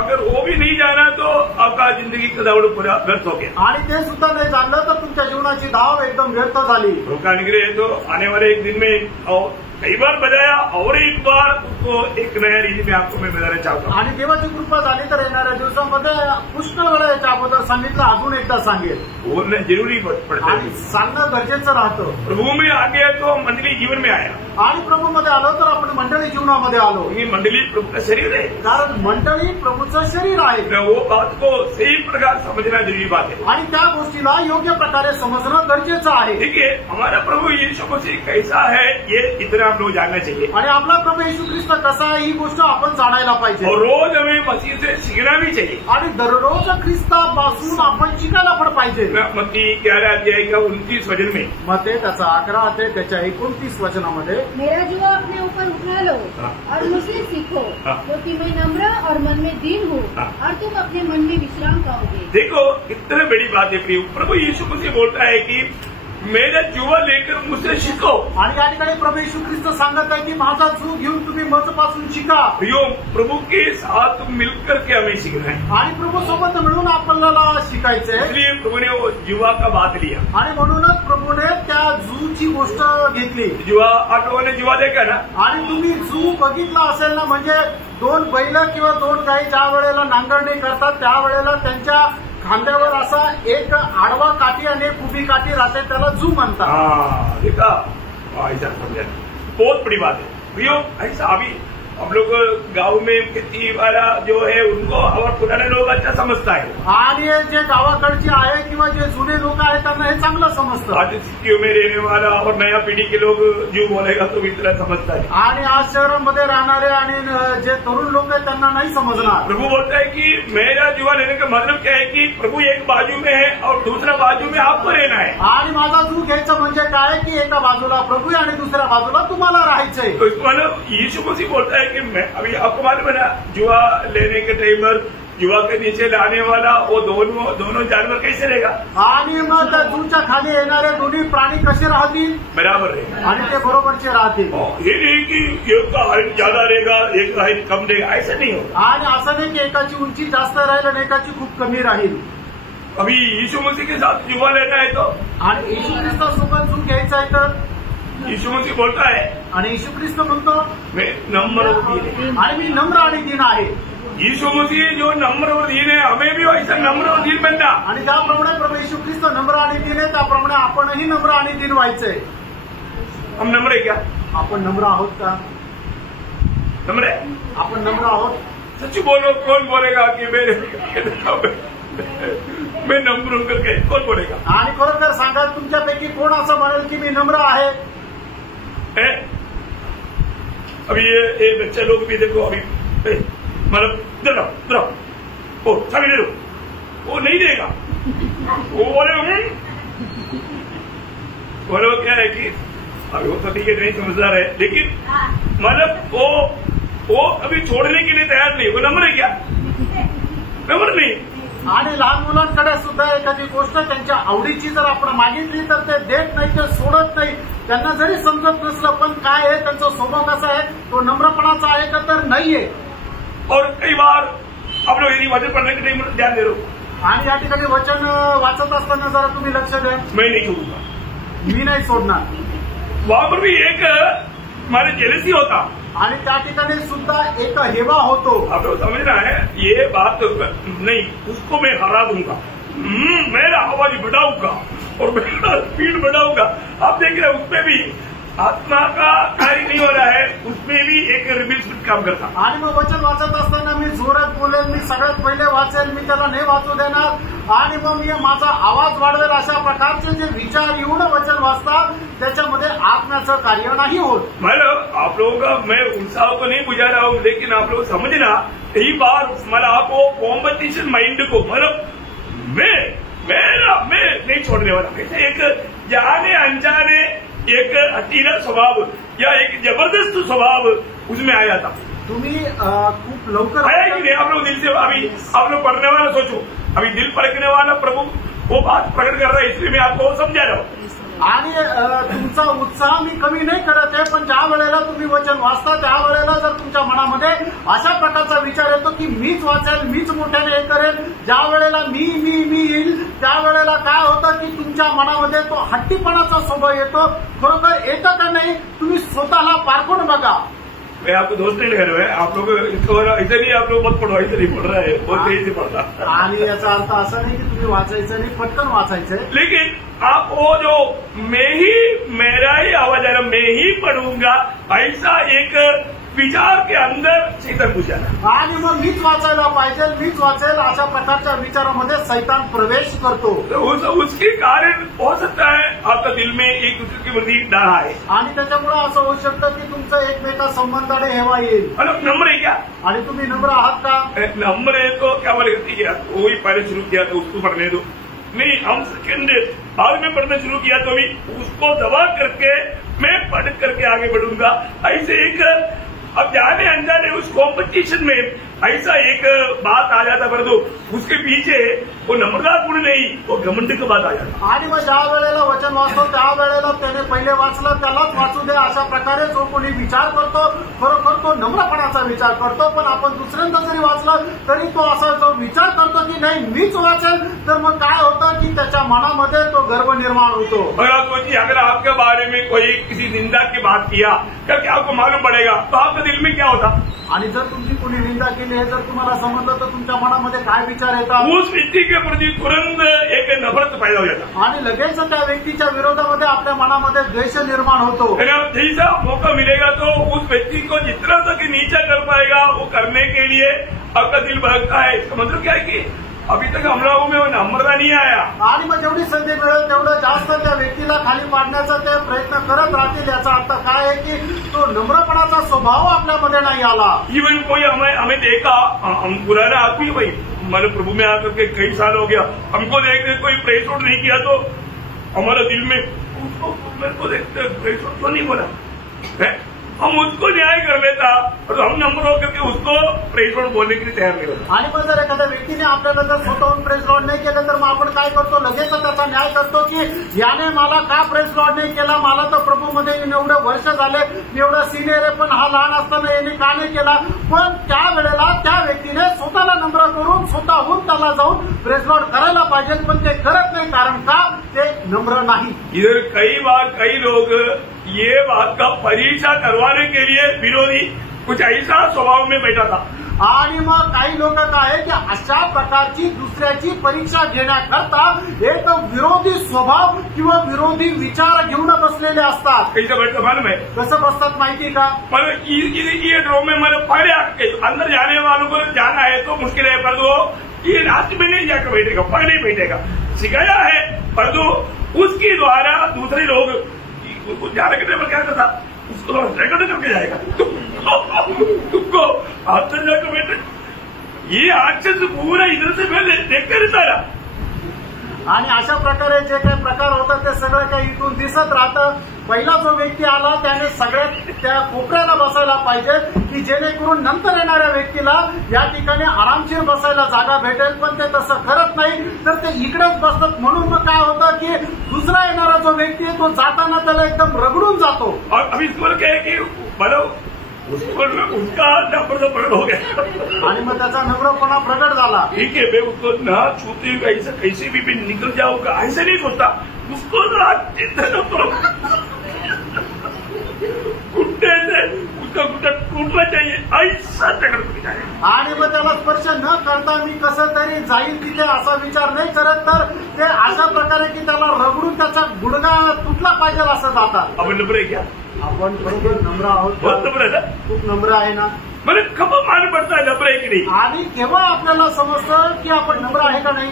अगर वो भी नहीं जाना तो आपका जिंदगी का दौड़ पूरा व्यर्थ हो गया। आणि ते सुद्धा नाही जाणलं तर तुमच्या जीवनाची धाव एकदम व्यर्थ झाली। प्रभु का अनुग्रह है तो आने वाले एक दिन में और कई बार बजाया और एक बार उसको एक नया रीति में आपको मैं बताना चाहता हूँ। आणि देवाची कृपा झाली तर येणाऱ्या दिवसांमध्ये पुष्कळ वेळा याच्या अगोदर सांगितलं, अजून एकदा सांगेल। बोलना जरूरी पड़ता आणि है। सांगणं गरजेचं राहतं। प्रभु में आ गया तो मंडली जीवन में आया, आणि प्रभूमध्ये आलो तर आपण मंडळी जीवनामध्ये आलो, ये मंडली प्रभु का शरीर है। कारण मंडळी प्रभूचं शरीर आहे। वो बात को सही प्रकार समझना जरूरी बात है। आणि त्या गोष्टीला योग्य प्रकारे समजणं गरजेचं आहे। देखिए हमारा प्रभु यीशु मसीह कैसा है ये इतना हम लोग जानना चाहिए, आणि आपला प्रभू येशू ख्रिस्त कसा आहे ही गोष्ट आपण जाणायला पाहिजे। और रोज हमें मसीह से सीखना भी चाहिए। आणि दररोज ख्रिस्तापासून आपण शिकायला पण पाहिजे। मत्ती 11 अध्याय का 29 वचन में मग ते त्याचा 11 अध्याय त्याच्या 29 वचनामध्ये मेरा जुआ अपने ऊपर उठा लो और मुझसे सीखो, क्योंकि मैं नम्र और मन में दीन हूँ, और तुम अपने मन में विश्राम पाओगे। देखो कितनी बड़ी बात है प्रिय, प्रभु यीशु मसीह बोलता है कि मेरा जुवा लेकर मुझसे सीखो। आणि या ठिकाणी प्रभू येशू ख्रिस्त सांगत आहे की माझा जू घेऊन तुम्ही माझपासून शिका। प्रियो, प्रभु के साथ मिलकर के हमें सीखना है आणि प्रभू सोबत मिळून आपल्याला शिकायचंय। इसलिए प्रभु ने वो जुआ का बात लिया। आणि म्हणूनच प्रभूने त्या जूची गोष्ट घेतली। जुआ, आप लोगों ने जुआ देखा ना? आणि तुम्ही जू बघितला असेल ना, म्हणजे 2 बैल किंवा 2 गायी ज्या वेळेला नांगरणी करतात त्यावेळेला त्यांच्या खांद्यावर असा एक आडवा काठी आणि एक उभी काठी राहते, त्याला जू म्हणतात। हाँ, देखा, ऐसा समझा, बहुत बड़ी बात है प्रियो। ऐसा अभी हम लोग गांव में खेती वाला जो है उनको और पुराने लोग अच्छा समझता है। आणि जे गावाकडचे आहे किंवा जे जुने लोक आहेत त्यांना हे चांगलं समजतं। आज सिटियों में रहने वाला और नया पीढ़ी के लोग जो बोलेगा तो इतना समझता है। आणि आज शहरांमध्ये राहणारे आणि जे तरुण लोक आहेत त्यांना नाही समजणार। प्रभु बोलता है कि मेरा जुआ लेने का मतलब क्या है कि प्रभु एक बाजू में है और दूसरा बाजू में आपको रहना है। आणि माझा जू घ्यायचं म्हणजे काय की एका बाजूला प्रभू आहे आणि दुसऱ्या बाजूला तुम्हाला राहायचंय। तो इसका मतलब यीशु मसीह बोलता है कि मैं अभी आपको मालूम है ना, जुआ लेने के टाइम पर जुआ के नीचे लाने वाला वो दोनों जानवर कैसे रहेगा? आणि मग त्या जूच्या खाली येणारे दोन्ही प्राणी कसे राहतील? बराबर रहेगा आणि ते बरोबरचे राहतील। ये नहीं कि एक का हाइट ज्यादा रहेगा एक का हाइट कम रहेगा, ऐसा नहीं होगा। आणि असं नाही की एकाची उंची जास्त राहील आणि एकाची खूप कमी राहील। अभी यीशु मसीह के साथ जुआ लेना है तो, आणि येशू ख्रिस्तासोबत जू घ्यायचा आहे तर यीशु मसीह बोलता है आणि येशू ख्रिस्त म्हणतो मैं नम्र और दीन है। आणि मी नम्र आणि दीन आहे। यीशु मसीह जो नम्र और दीन है, हमें भी वैसा नम्र और दीन बनना। आणि ज्याप्रमाणे प्रभू येशू ख्रिस्त नम्र आणि दीन आहे त्याप्रमाणे आपणही नम्र आणि दीन व्हायचंय। हम नम्र है क्या? आपण नम्र आहोत का? नम्र है? आपण नम्र आहोत? सच बोलो, कौन बोलेगा कि मैं नम्र हूं करके? कौन बोलेगा? आणि खरोखर सांगा, तुमच्यापैकी कोण असं म्हणेल की मी नम्र आहे? अभी ये बच्चे लोग भी देखो, अभी मतलब इधर ओ चाबी दे दो, वो नहीं देगा। वो बोले क्या है कि अभी वो तो ठीक है, नहीं समझदार है, लेकिन मतलब वो अभी छोड़ने के लिए तैयार नहीं। वो नम्र है क्या? नम्र नहीं। आणि लहान मुलांकडे सुद्धा एखादी गोष्ट त्यांच्या आवडीची जर आपण मागितली तर ते देत नाही, ते सोडत नाही। त्यांना जरी समजत नसलं पण काय आहे त्यांचा स्वभाव कसा आहे, तो नम्रपणाचा आहे का तर नाहीये। और कई बार आप लोग यदि वचन पढ़ने के टाइम ध्यान दे रहे हो, आणि या ठिकाणी वचन वाचत असताना जरा तुम्ही लक्ष द्या, मैं नहीं छोड़ूंगा, मी नाही सोडणार। वहां पर भी एक हमारे जेलसी होता, आणि त्या ठिकाणी सुद्धा एक हेवा होतो। आप लोग समझ रहा है, ये बात नहीं, उसको मैं हरा दूंगा, मेरा आवाज बढ़ाऊंगा और मेरा स्पीड बढ़ाऊंगा। आप देख रहे हैं उसमें भी आत्मा का कार्य नहीं हो रहा है, उसमें भी एक रिबिल स्पिरिट काम करता। आणि मग वचन वाचत असताना मी जोरात बोलेल, मी सगळ्यात पहिले वाचेल, मी त्याला नाही वाचू देणार आणि मग मी माझा आवाज वाढवेल। अशा प्रकारचे जे विचार येऊन वचन वाचतात त्याच्यामध्ये आत्म्याचं कार्य नाही होत। मतलब आप लोगों का मैं उत्साह को नहीं बुझा रहा हूँ, लेकिन आप लोग समझना, यही बार मतलब आपको कॉम्पिटिशन माइंड को, मतलब मैं नहीं छोड़ने वाला। एक जाने अनजाने एक हटीला स्वभाव या एक जबरदस्त स्वभाव उसमें आया था। तुम्ही खूप लवकर आया कि नहीं? आप लोग दिल से, अभी आप लोग पढ़ने वाला सोचो, अभी दिल परखने वाला प्रभु वो बात प्रकट कर रहा है, इसलिए मैं आपको वो समझा रहा हूँ। आणि तुमचा उत्साह मी कमी नाही करत आहे, पण ज्या वेळेला तुम्ही वचन वाचता त्यावेळेला जर तुमच्या मनामध्ये अशा प्रकारचा विचार येतो की मीच वाचेल, मीच मोठ्याने हे करेल, ज्या वेळेला मी येईल त्यावेळेला काय होतं की तुमच्या मनामध्ये तो हट्टीपणाचा स्वभाव येतो। खरोखर येतं का नाही, तुम्ही स्वतःला पारखून बघा। मैं आपको दोस्त नहीं कह रहा है, आप लोग इधर ही आप लोग मत पढ़ो, इधर ही पढ़ रहा है, बहुत तेज से पढ़ता। आणि याचा अर्थ असा नाही की तुम्ही वाचायचं नाही, पटकन वाचायचंय, लेकिन आप वो जो मेरा ही आवाज है, मैं ही पढ़ूंगा, ऐसा एक विचार के अंदर शैतान घुस जाता। आणि मग मीच वाचायला पाहिजे, मीच वाचेल, अशा प्रकारच्या विचारामध्ये शैतान प्रवेश करतो। तो उसके कारण हो सकता है आपका दिल में एक दूसरे के प्रति डर आए, आणि त्याच्यामुळे असं होऊ शकतं की तुमचं एकमेका संबंधाने हेवा येईल। मतलब नम्र है क्या? आणि तुम्ही नम्र आहात का? नम्र है तो क्या बोलेगा, ठीक है वही पहले शुरू किया तो उसको पढ़ने दो, नहीं हम सेकंड बाद में पढ़ना शुरू किया तो भी उसको दबा करके मैं पढ़ करके आगे बढ़ूंगा। ऐसे एक अब जाने अनजाने उस कॉम्पिटिशन में ऐसा एक बात आ जाता, परंतु उसके पीछे वो नम्रता गुण नहीं, वो घमंड की बात आ जाता। आणि मग ज्या वेळेला वचन वाचतो त्या वेळेला त्याने पहिले वाचलं त्यालाच वाचू दे अशा प्रकारे जो कोणी विचार करतो खरोखर तो नम्रपणाचा विचार करतो, पण आपण दुसऱ्यांदा जरी वाचलं तरी तो असा जो विचार करतो की नाही मीच वाचेल, तर मग काय होतं की त्याच्या मनामध्ये तो गर्व निर्माण होतो। सोचिए, अगर आपके बारे में कोई किसी निंदा की बात किया करके आपको मालूम पड़ेगा तो आपके दिल में क्या होता? आणि जर तुमची कोणी निंदा केली हे जर तुम्हाला समजलं तर तुमच्या मनामध्ये काय विचार येतात? उस व्यक्ति के प्रति तुरंत एक नफरत पैदा हो जाता आणि लगेच त्या व्यक्तीच्या विरोधामध्ये आपल्या मनामध्ये द्वेष निर्माण होतो। जैसा मौका मिलेगा तो उस व्यक्ति को जितना तक नीचा कर पाएगा वो करने के लिए आपका दिल भटकता है। इसका मतलब क्या है कि अभी तक हम लोगों में नम्रता नहीं आया, आणि मग जेवढी संधी मिळेल तेवढं जास्त त्या व्यक्तीला खाली पाडण्याचा ते प्रयत्न करत राहतील। याचा अर्थ काय आहे की तो नम्रपणाचा स्वभाव आपल्यामध्ये नाही आला। इवन कोई हमें देखा, हम पुराना आदमी भाई हमारे प्रभु में आकर के कई साल हो गया, हमको देखते कोई प्रेस आउट नहीं किया तो हमारा दिल में मेरे को देखते प्रेस आउट क्यों नहीं बोला, हम उसको न्याय कर लेता और हम नंबर होकर के उसको प्रेस आउट बोलने के लिए तैयार नहीं होता। आणि मग जर एखाद्या व्यक्तीने आपल्याला जर स्वतःहून प्रेस लॉर्ड नाही केलं तर मग आपण काय करतो, लगेच त्याचा न्याय करतो की याने मला का प्रेस लॉर्ड नाही केला, मला तर प्रभूमध्ये एवढे वर्ष झाले, एवढा सिनियर आहे, पण हा लहान असताना याने का नाही केला। पण त्या वेळेला त्या व्यक्तीने स्वतःला नम्र करून स्वतःहून त्याला जाऊन प्रेस लॉर्ड करायला पाहिजे, पण ते करत नाही। कारण का? ते नम्र नाही। इधर कई बार कई लोग ये बात का परीक्षा करवाने के लिए विरोधी कुछ ऐसा स्वभाव में बैठा था, आणि मग काही लोक काय आहे की अशा प्रकारची दुसऱ्याची परीक्षा घेण्याकरता एक विरोधी स्वभाव किंवा विरोधी विचार घेऊन बसलेले असतात। कैसे बैठता मालूम है? कसं बसतात माहिती का? मतलब ये ड्रो में मैंने पहले अंदर जाने वालों को जाना है तो मुश्किल है, पर वो ये रास्ते में नहीं जाकर बैठेगा, पहले ही बैठेगा, सिखाया है, पर तो उसके द्वारा दूसरे लोग उसको जाने के टाइम क्या करता, उसको रेकॉर्ड करके जाएगा, तुमको अंदर जाकर बैठे, ये आजचे पूरा इधर से पहले देखते रहता है। आणि अशा प्रकारे जे काही प्रकार होतात ते सगळं काही इथून दिसत राहतं। पहिला जो व्यक्ती आला त्याने सगळ्यात त्या कोपऱ्याला बसायला पाहिजे की जेणेकरून नंतर येणाऱ्या व्यक्तीला या ठिकाणी आरामशीर बसायला जागा भेटेल, पण ते तसं करत नाही, तर ते इकडेच बसतात। म्हणून मग काय होतं की दुसरा येणारा जो व्यक्ती आहे तो जाताना त्याला एकदम रगडून जातो। अभी इसमें क्या है कि मतलब उसका नम्र प्रकट हो गया आणि मग त्याचा नम्रपणा प्रकट झाला। ठीक है, मैं उसको ना छूते हुए ऐसा कैसे भी निकल जाऊंगा ऐसा नहीं सोचता, उसको ना घुटने से उसका घुटना टूटना चाहिए ऐसा प्रकट जाए। आणि मग त्याला स्पर्श न करता मी कसं तरी जाईल तिथे असा विचार नाही करत, तर ते अशा प्रकारे की त्याला रगडून त्याचा गुडघा तुटला पाहिजे असं जातात। आपण नम्र आहे क्या? आपण बरोबर नम्र आहोत, बहुत नम्र है, खूप नम्र आहे ना। मैंने कब मान पड़ता है नम्र है कि नहीं? आणि केव्हा आपल्याला समजतं की आपण नम्र आहे का नाही?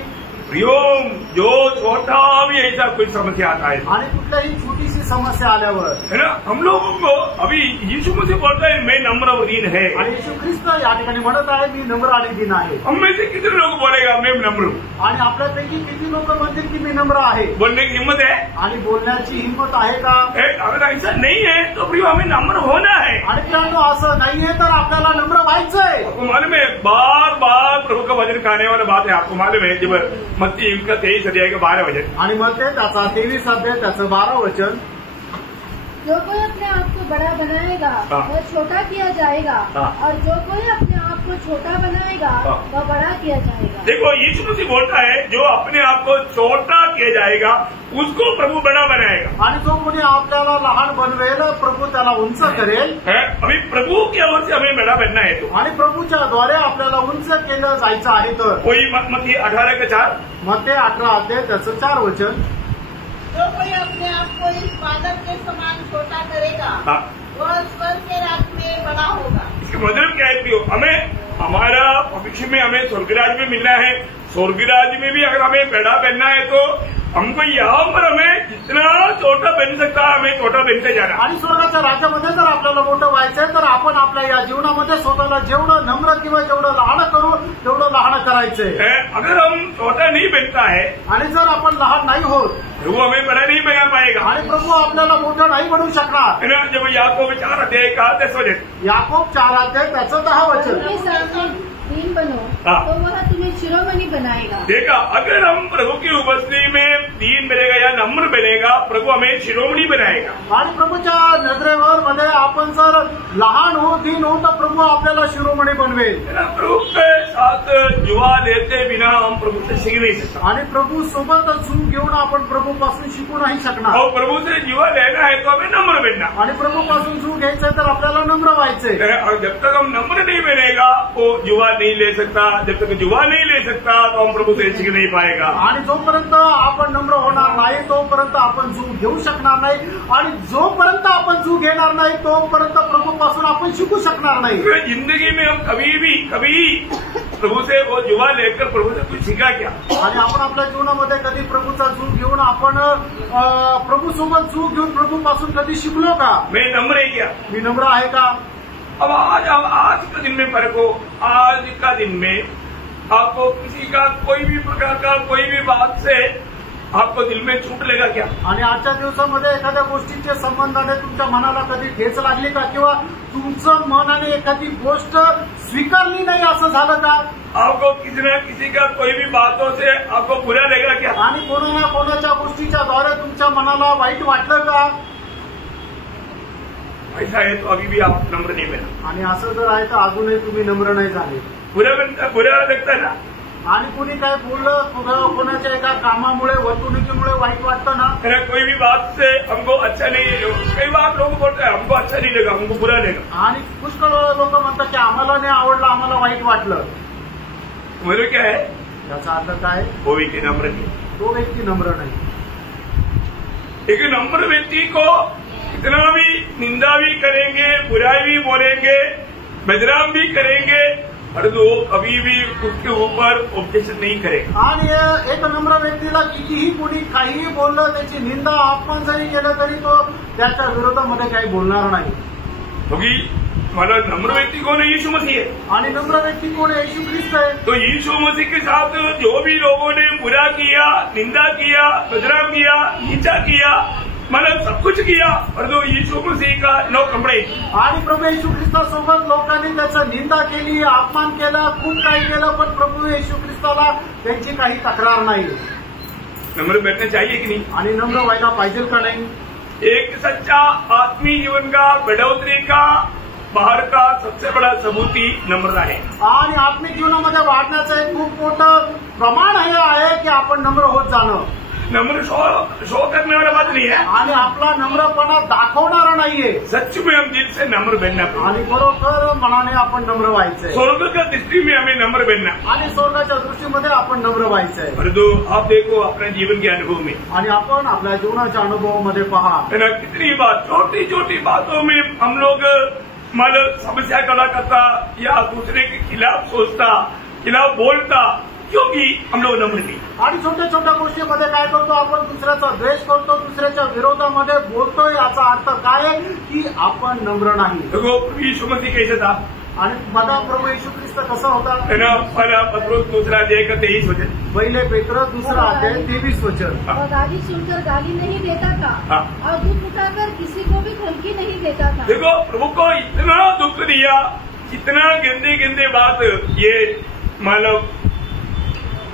प्रियोम, जो छोटा भी ऐसा कोई समस्या आता है आणि कुठल्याही छोटीशी समस्या आल्यावर है ना, हम लोगों को अभी यीशु मुझे बोलता है मैं नम्र व दीन है, आणि येशू ख्रिस्त या ठिकाणी म्हणत आहे मी नम्र आणि दीन आहे। हम में से कितने लोग बोलेगा मैं नम्र हूँ? आणि आपल्यापैकी किती लोक म्हणतील की मी नम्र आहे? बोलने की हिम्मत है? आणि बोलण्याची हिंमत आहे का? अगर ऐसा नहीं है तो प्रियो हमें नम्र होना है। आणि मित्रांनो असं नाहीये तर आपल्याला नम्र व्हायचंय। आपको मालूम है बार बार प्रभु का वचन खाने वाला बात है, आपको मालूम है जब मत्ती इनका 23 अध्याय का 12 वचन, आणि मग ते त्याचा 23 अध्याय त्याचं 12 वचन, जो कोई अपने आप को बड़ा बनाएगा हाँ। वह छोटा किया जाएगा, हाँ। और जो कोई अपने आप को छोटा बनाएगा हाँ। वह बड़ा किया जाएगा। देखो यीशु मसीह बोलता है जो अपने आप को छोटा किया जाएगा उसको प्रभु बड़ा बनाएगा। आणि जो कोणी आपल्याला लहान बनवेल प्रभू त्याला उंच करेल। अभी प्रभु की ओर से हमें बड़ा बनना है तो, आणि प्रभूच्या द्वारे आपल्याला उंच केलं जायचं आहे। तर कोई मत्ती 18 का 4, मत्ती 18 अध्याय त्याचं 4 वचन, जो कोई अपने आप को इस बालक के समान छोटा करेगा हाँ। वह स्वर्ग के राज्य में बड़ा होगा। इसका मतलब क्या है प्रियो? हमें हमारा भविष्य में हमें स्वर्गराज में मिलना है, स्वर्गराज में भी अगर हमें बड़ा बनना है तो हमको यहाँ पर हमें जितना छोटा बन सकता है हमें छोटा बनते जाना। आणि स्वर्गाच्या राज्यामध्ये जर आपल्याला मोठं व्हायचंय तर आपण आपल्या या जीवनामध्ये स्वतःला जेवढं नम्र किंवा जेवढं लहान करू तेवढं लहान करायचंय। अगर हम छोटा नहीं बनता है आणि जर आपण लहान नाही होत प्रभु हमें बड़ा नहीं बना पाएगा, आणि प्रभू आपल्याला मोठं नाही बनवू शकणार। है ना। जब याकूब 4 अध्याय का 10 वचन, याकूब 4 अध्याय त्याचं 10 वचन, दीन बनो हाँ। तो वह तुम्हें शिरोमणि बनाएगा। देखा, अगर हम प्रभु की उपस्थिति में दीन बनेगा या नम्र बनेगा, प्रभु हमें शिरोमणी बनाएगा। आणि प्रभूच्या नजरेवर मध्ये आपण जर लहान हो, दीन हो, तर प्रभू आपल्याला शिरोमणी बनवेल। है ना, प्रभु के साथ जुआ लेते बिना हम प्रभु से सीख नहीं सकता। आणि प्रभू सोबत झूम घेऊन आपण प्रभू पासून शिकू नाही शकणार। और प्रभु से जुआ लेना है तो हमें नम्र बनना। आणि प्रभू पासून झूम घ्यायचंय तर आपल्याला नम्र व्हायचंय। और जब तक हम नम्र नहीं बनेगा वो जुआ नहीं ले सकता। जब तक जुआ नहीं ले सकता तो हम प्रभु से सीख नहीं पाएगा। आणि जोपर्यंत आपण नम्र होणार नाही तोपर्यंत आपण झूम घेऊ शकणार नाही, आणि जोपर्यंत आपण झूम घेणार नाही तोपर्यंत प्रभू पासून आपण शिकू शकणार नाही। जिंदगी में हम कभी प्रभु से वो जुआ लेकर प्रभु से कुछ सीखा क्या? आणि आपण आपल्या जीवनामध्ये कधी प्रभूचा झूम घेऊन आपण प्रभू सोबत झूम घेऊन प्रभू पासून कधी शिकलो का? मैं नम्र है क्या? मी नम्र आहे का? अब आज का दिन में फर्क हो, आज का दिन में आपको किसी का कोई भी प्रकार का कोई भी बात से आपको दिल में चोट लेगा क्या? आणि आजच्या दिवसामध्ये एखाद्या गोष्टीच्या संबंधाने तुमच्या मनाला कधी ठेच लागली का, किंवा तुमचं मनाने एखादी गोष्ट स्वीकारली नाही असं झालं का? आपको किसी न किसी का कोई भी बातों से आपको बुरा लगेगा क्या? आणि कोणा ना कोणाच्या गोष्टीच्या द्वारे तुमच्या मनाला वाईट वाटलं का? ऐसा है तो अभी भी आप नम्र नहीं बना। आणि असं जर आहे तर अजूनही तुम्ही नम्र नाही झाले। बुरा लगता ना, आणि कुणी काय बोललं, कोणाच्या एका कामामुळे वर्तणुकीमुळे वाईट वाटतं ना, कोई भी बात से हमको अच्छा नहीं, कई बार लोग बोलते हैं हमको अच्छा नहीं लगा, हमको बुरा लगा। आणि पुष्कळ लोक म्हणतात की आम्हाला नाही आवडलं, आम्हाला वाईट वाटलं। म्हणजे क्या है? याचा अर्थ काय? वो व्यक्ति नम्र नहीं। तो व्यक्ती नम्र नाही। एक नम्र व्यक्ति को कितना भी निंदा भी करेंगे, बुराई भी बोलेंगे, बदनाम भी करेंगे, और वो कभी भी उसके ऊपर ऑब्जेक्शन नहीं करेगा। आणि एक नम्र व्यक्तीला कितीही कोणी काहीही बोललं, त्याची निंदा अपमान जरी केलं तरी तो त्याच्या विरोधामध्ये काही बोलणार नाही। क्योंकि मतलब नम्र व्यक्ति कौन है? यीशु मसीह है। आणि नम्र व्यक्ती कोण आहे? यीशु ख्रिस्त है। तो यीशु मसीह के साथ जो भी लोगों ने बुरा किया, निंदा किया, बदनाम किया, नीचा किया, मतलब सब कुछ किया, और जो यीशु मसीह का नो कंप्लेंट। आणि प्रभू येशू ख्रिस्तासोबत लोकांनी त्याचं निंदा केली, अपमान केला, खूप काही केलं, पण प्रभू येशू ख्रिस्ताला त्यांची काही तक्रार नाही। नम्र बैठना चाहिए कि नहीं? आणि नम्र व्हायला पाहिजे का नाही? एक सच्चा आत्मीय जीवन का बढ़ोतरी का बाहर का सबसे बड़ा सबूत ही नम्रता है। आणि आत्मिक जीवनामध्ये वाढण्याचं एक खूप मोठं प्रमाण हे आहे की आपण नम्र होत जाणं। नम्र शो करने वाला बात नहीं है, आणि आपला नम्रपणा दाखवणारा नाहीये। सच में हम दिल से नम्र बनना पड़ेगा। आणि बरोबर मनाने आपण नम्र व्हायचंय, स्वर्ग का दृष्टि में हमें नम्र बनना। आणि स्वर्गाच्या दृष्टीमध्ये आपण नम्र व्हायचंय। परंतु आप देखो अपने जीवन के अनुभव में, आणि आपण आपल्या जीवनाच्या अनुभवामध्ये पहा, है ना, कितनी बात छोटी छोटी बातों में हम लोग मतलब समस्या खड़ा करता या दूसरे के खिलाफ सोचता, खिलाफ बोलता, क्योंकि हम लोग नम्र नहीं। आणि छोट्या छोट्या गोष्टीमध्ये काय करतो आपण? दुसऱ्याचा द्वेष करतो, दुसऱ्याच्या विरोधामध्ये बोलतो। याचा अर्थ काय आहे की आपण नम्र नाही। देखो यीशु मसीह कैसे था? आणि बघा प्रभू येशू ख्रिस्त कसा होता? है ना, पहला पत्रोस दूसरा अध्याय का 23 वचन। पहिले पेत्र दूसरा अध्याय 23 वचन। वह गाली सुनकर गाली नहीं देता था, हाँ। और दुख उठाकर किसी को भी धमकी नहीं देता था। देखो प्रभु को इतना दुख दिया, इतना गंदे गंदे बात, ये मतलब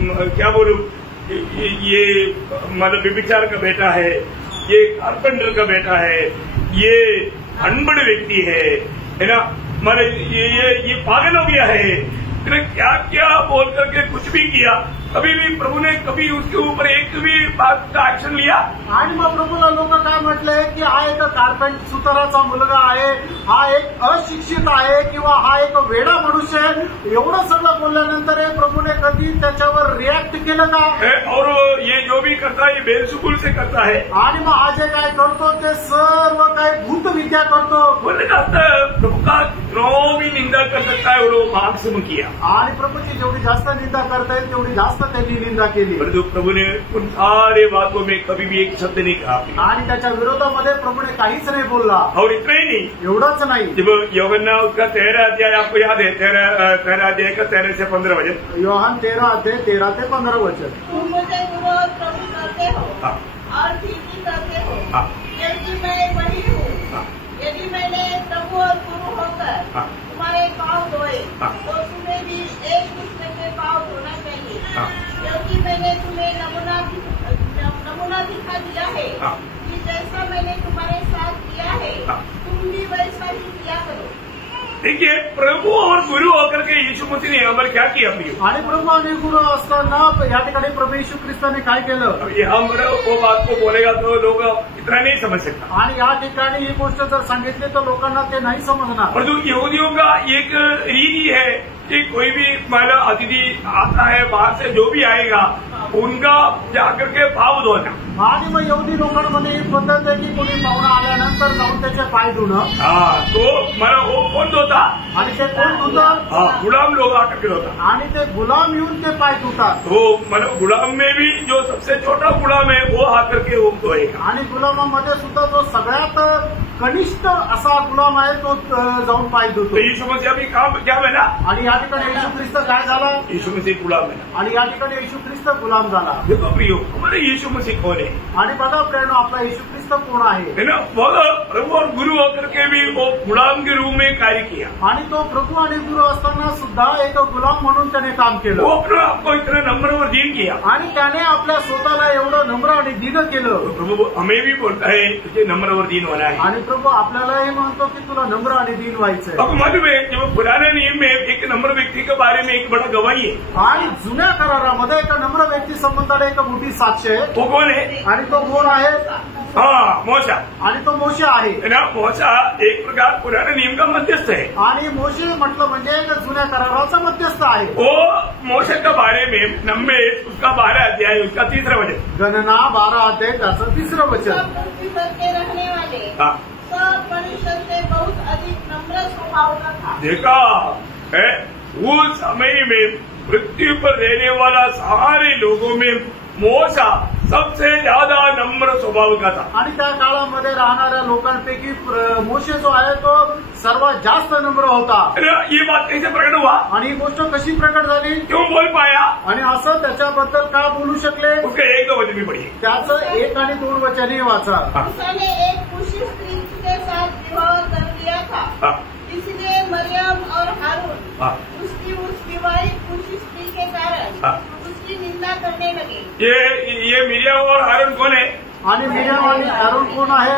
क्या बोलूं, ये मतलब व्यभिचार का बेटा है, ये कारपेंटर का बेटा है, ये अनपढ़ व्यक्ति है ना, मतलब ये पागल हो गया है, क्या क्या बोल करके कुछ भी किया। कभी भी प्रभु ने कभी उसके ऊपर एक भी बात का एक्शन लिया? आणि मग प्रभूला लोक काय म्हटलंय की हा एक कारपेंट सुताराचा मुलगा आहे, हा एक अशिक्षित आहे, किंवा हा एक वेडा मनुष्य आहे, एवढं सगळं बोलल्यानंतर प्रभूने कधी त्याच्यावर रिॲक्ट केलं का? और ये जो भी करता है ये बेसुकुल से करता है। आणि मग हा जे काय करतो ते सर्व काय भूत विद्या करतो। बोलने का प्रभु का कितनों भी निंदा कर सकता है, वो मार्क्सम किया। आणि प्रभूची जेवढी जास्त निंदा करता येईल तेवढी जास्त त्यांनी निंदा केली। परंतु प्रभु ने उन सारे बातों में कभी भी एक शब्द नहीं कहा, आणि त्याच्या विरोधामध्ये प्रभूने काहीच नाही बोलला। और इतना ही नहीं, एवढंच नाही, जब यूहन्ना उसका 13 अध्याय आपको याद है, 13 अध्याय का 13 से 15 वचन। योहान 13 अध्याय 13 ते 15 वचन। तुम मुझे विरोध प्रभु करते हो हाँ। और ठीक करते हो, हाँ। यदि मैं वही हूँ, हाँ। यदि मैंने प्रभु और गुरु होकर हाँ। तुम्हारे पाँव धोए, हाँ। तो तुम्हें भी देखिए, प्रभु और गुरु होकर के यीशु मसीह ने हमारे क्या किया प्रियो? आणि प्रभू आणि गुरु असताना या ठिकाणी प्रभू येशू ख्रिस्ताने काय केलं? अब ये हम वो बात को बोलेगा तो लोग इतना नहीं समझ सकता। आणि या ठिकाणी ही गोष्ट जर सांगितली तर लोकांना ते नाही समजणार। परंतु यहूदियों का एक रीति है कि कोई भी महिला अतिथि आता है बाहर से, जो भी आएगा उनका जाकर के पाव धोना। आणि मग यहुदी लोकांमध्ये ही पद्धत आहे की कोणी पाहुणा आल्यानंतर जाऊन त्याचे पाय धुणं। तो मला वो कौन धोता? आणि ते कोण धुतं? गुलाम लोग आकर के धोता। आणि ते गुलाम येऊन ते पाय धुतात। तो मतलब गुलाम में भी जो सबसे छोटा गुलाम है वो आकर के वो धोएगा। आणि गुलामामध्ये सुद्धा जो सगळ्यात कनिष्ठ असा गुलाम आहे तो जाऊन पाय धुतो। तो यीशु मसीह भी काम क्या बना? आणि या ठिकाणी येशू ख्रिस्त काय झाला? यीशु मसीह गुलाम बना। आणि या ठिकाणी येशू ख्रिस्त गुलाम झाला। देखो प्रियो, हमारे यीशु मसीह कौन है? आणि बघा प्रेरणा, आपला येशू ख्रिस्त कोण आहे? है ना, वो प्रभु और गुरु होकर के भी वो गुलाम के रूप में कार्य किया। आणि तो प्रभू आणि गुरु असताना सुद्धा एक गुलाम म्हणून त्याने काम वो केलं। अपने आपको इतना नम्र और दीन किया। आणि त्याने आपल्या स्वतःला एवढं नम्र आणि दीन केलं। तो प्रभु हमें भी बोलता है तुझे नम्र और दीन होना है। आणि प्रभू आपल्यालाही म्हणतो की तुला नम्र आणि दीन व्हायचंय। अब मालूम है जब पुराने नियम में एक नम्र व्यक्ति के बारे में एक बड़ा गवाही है। आणि जुन्या करारामध्ये एक नम्र व्यक्ती संबंधाने एक मोठी साक्ष आहे। वो कौन है? आणि तो कोण आहे? मोशा। आणि तो मोशे आहे। है ना, मोशा एक प्रकार पुराने नियम का मध्यस्थ है। आणि मोशे म्हटलं म्हणजे एक जुन्या कराराचा मध्यस्थ आहे। वो मोशे के बारे में नंबर उसका 12 अध्याय उसका 3रा वचन। गणना 12 अध्याय त्याचं 3रं वचन। सब पृथ्वी पर के रहने वाले हाँ, सब मनुष्य से बहुत अधिक नम्र स्वभाव का था। देखा है, उस समय में पृथ्वी पर रहने वाला सारे लोगों में मोशा सबसे ज्यादा नम्र स्वभाव का था। आणि त्या काळामध्ये राहणाऱ्या लोकांपैकी मोशे जो आहे तो सर्वात जास्त नम्र होता। ये बात कैसे प्रकट हुआ? आणि ही गोष्ट कशी प्रकट झाली? क्यों बोल पाया? आणि असं त्याच्याबद्दल का बोलू शकले? उसके 1-2 वचन भी पढ़िए। त्याचं 1 आणि 2 वचनही वाचा। उसने एक कुशी स्त्री के साथ विवाह कर लिया था, हाँ, इसलिए मरियम और हारून हाँ, उसकी उस विवाहित कुशी स्त्री के कारण हाँ। उसकी निंदा करने लगे। ये मिरियम और हारून कौन है? आणि मिरियम आणि आरोन कोण आहे?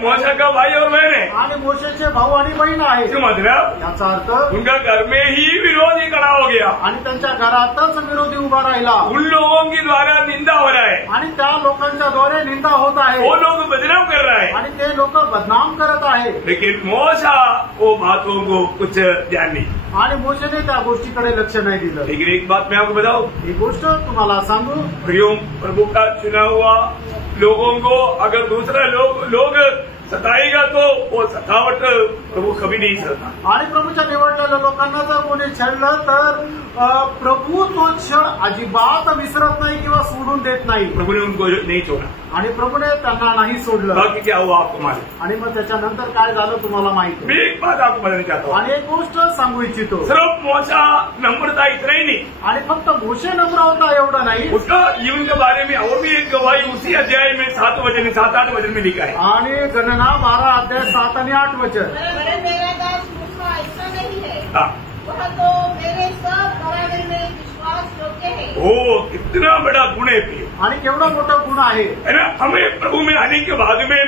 मोशा का भाई और बहन है। आणि मोशेचे भाऊ आणि बहीण आहे। इसका मतलब याचा अर्थ उनका घर में ही विरोध ही खड़ा हो गया। आणि त्यांच्या घरातच विरोधी उभा राहिला। उन लोगों के द्वारा निंदा हो रहा है। आणि त्या लोकांच्या द्वारे निंदा होत आहे। वो लोग बदनाम कर रहा है। आणि ते लोक बदनाम करत आहे। लेकिन मोशा वो बातों को कुछ ध्यान नहीं। आणि मोशेने त्या गोष्टीकडे लक्ष नाही दिलं। लेकिन एक बात मैं आपको बताऊं, ही गोष्ट तुम्हाला सांगू, प्रियो, प्रभु का चुना हुआ लोगों को अगर दूसरा लोग सताएगा तो वो सतावट प्रभु कभी नहीं सहता। आणि प्रभूच्या निवडलेल्या लोकांना जर कोणी छळलं तर प्रभू तो छळ अजिबात विसरत नाही किंवा सोडून देत नाही। प्रभु ने उनको नहीं छोड़ा। आणि प्रभूने त्यांना नाही सोडलं। बाकी क्या हुआ आपको मालूम? आणि मग त्याच्यानंतर काय झालं तुम्हाला माहिती मैं आहे। एक बात आपको बताना चाहता हूँ। आणि एक गोष्ट सांगू इच्छितो, सिर्फ मोशा नम्रता इतना ही नहीं, आणि फक्त मोशे नम्र होता एवढं नाही, उसका जीवन के बारे में और भी एक गवाही उसी अध्याय में 7-8 वचन में लिखा है। आणि गणना 12 अध्याय 7 आणि 8 वचन। पर मेरा दास मूसा ऐसा नहीं है, हाँ। वह तो मेरे सब घराने में विश्वास योग्य है। ओ कितना बड़ा गुण है प्रिय, आणि केवढा मोठा गुण आहे। है ना। हमें प्रभु में आने के बाद में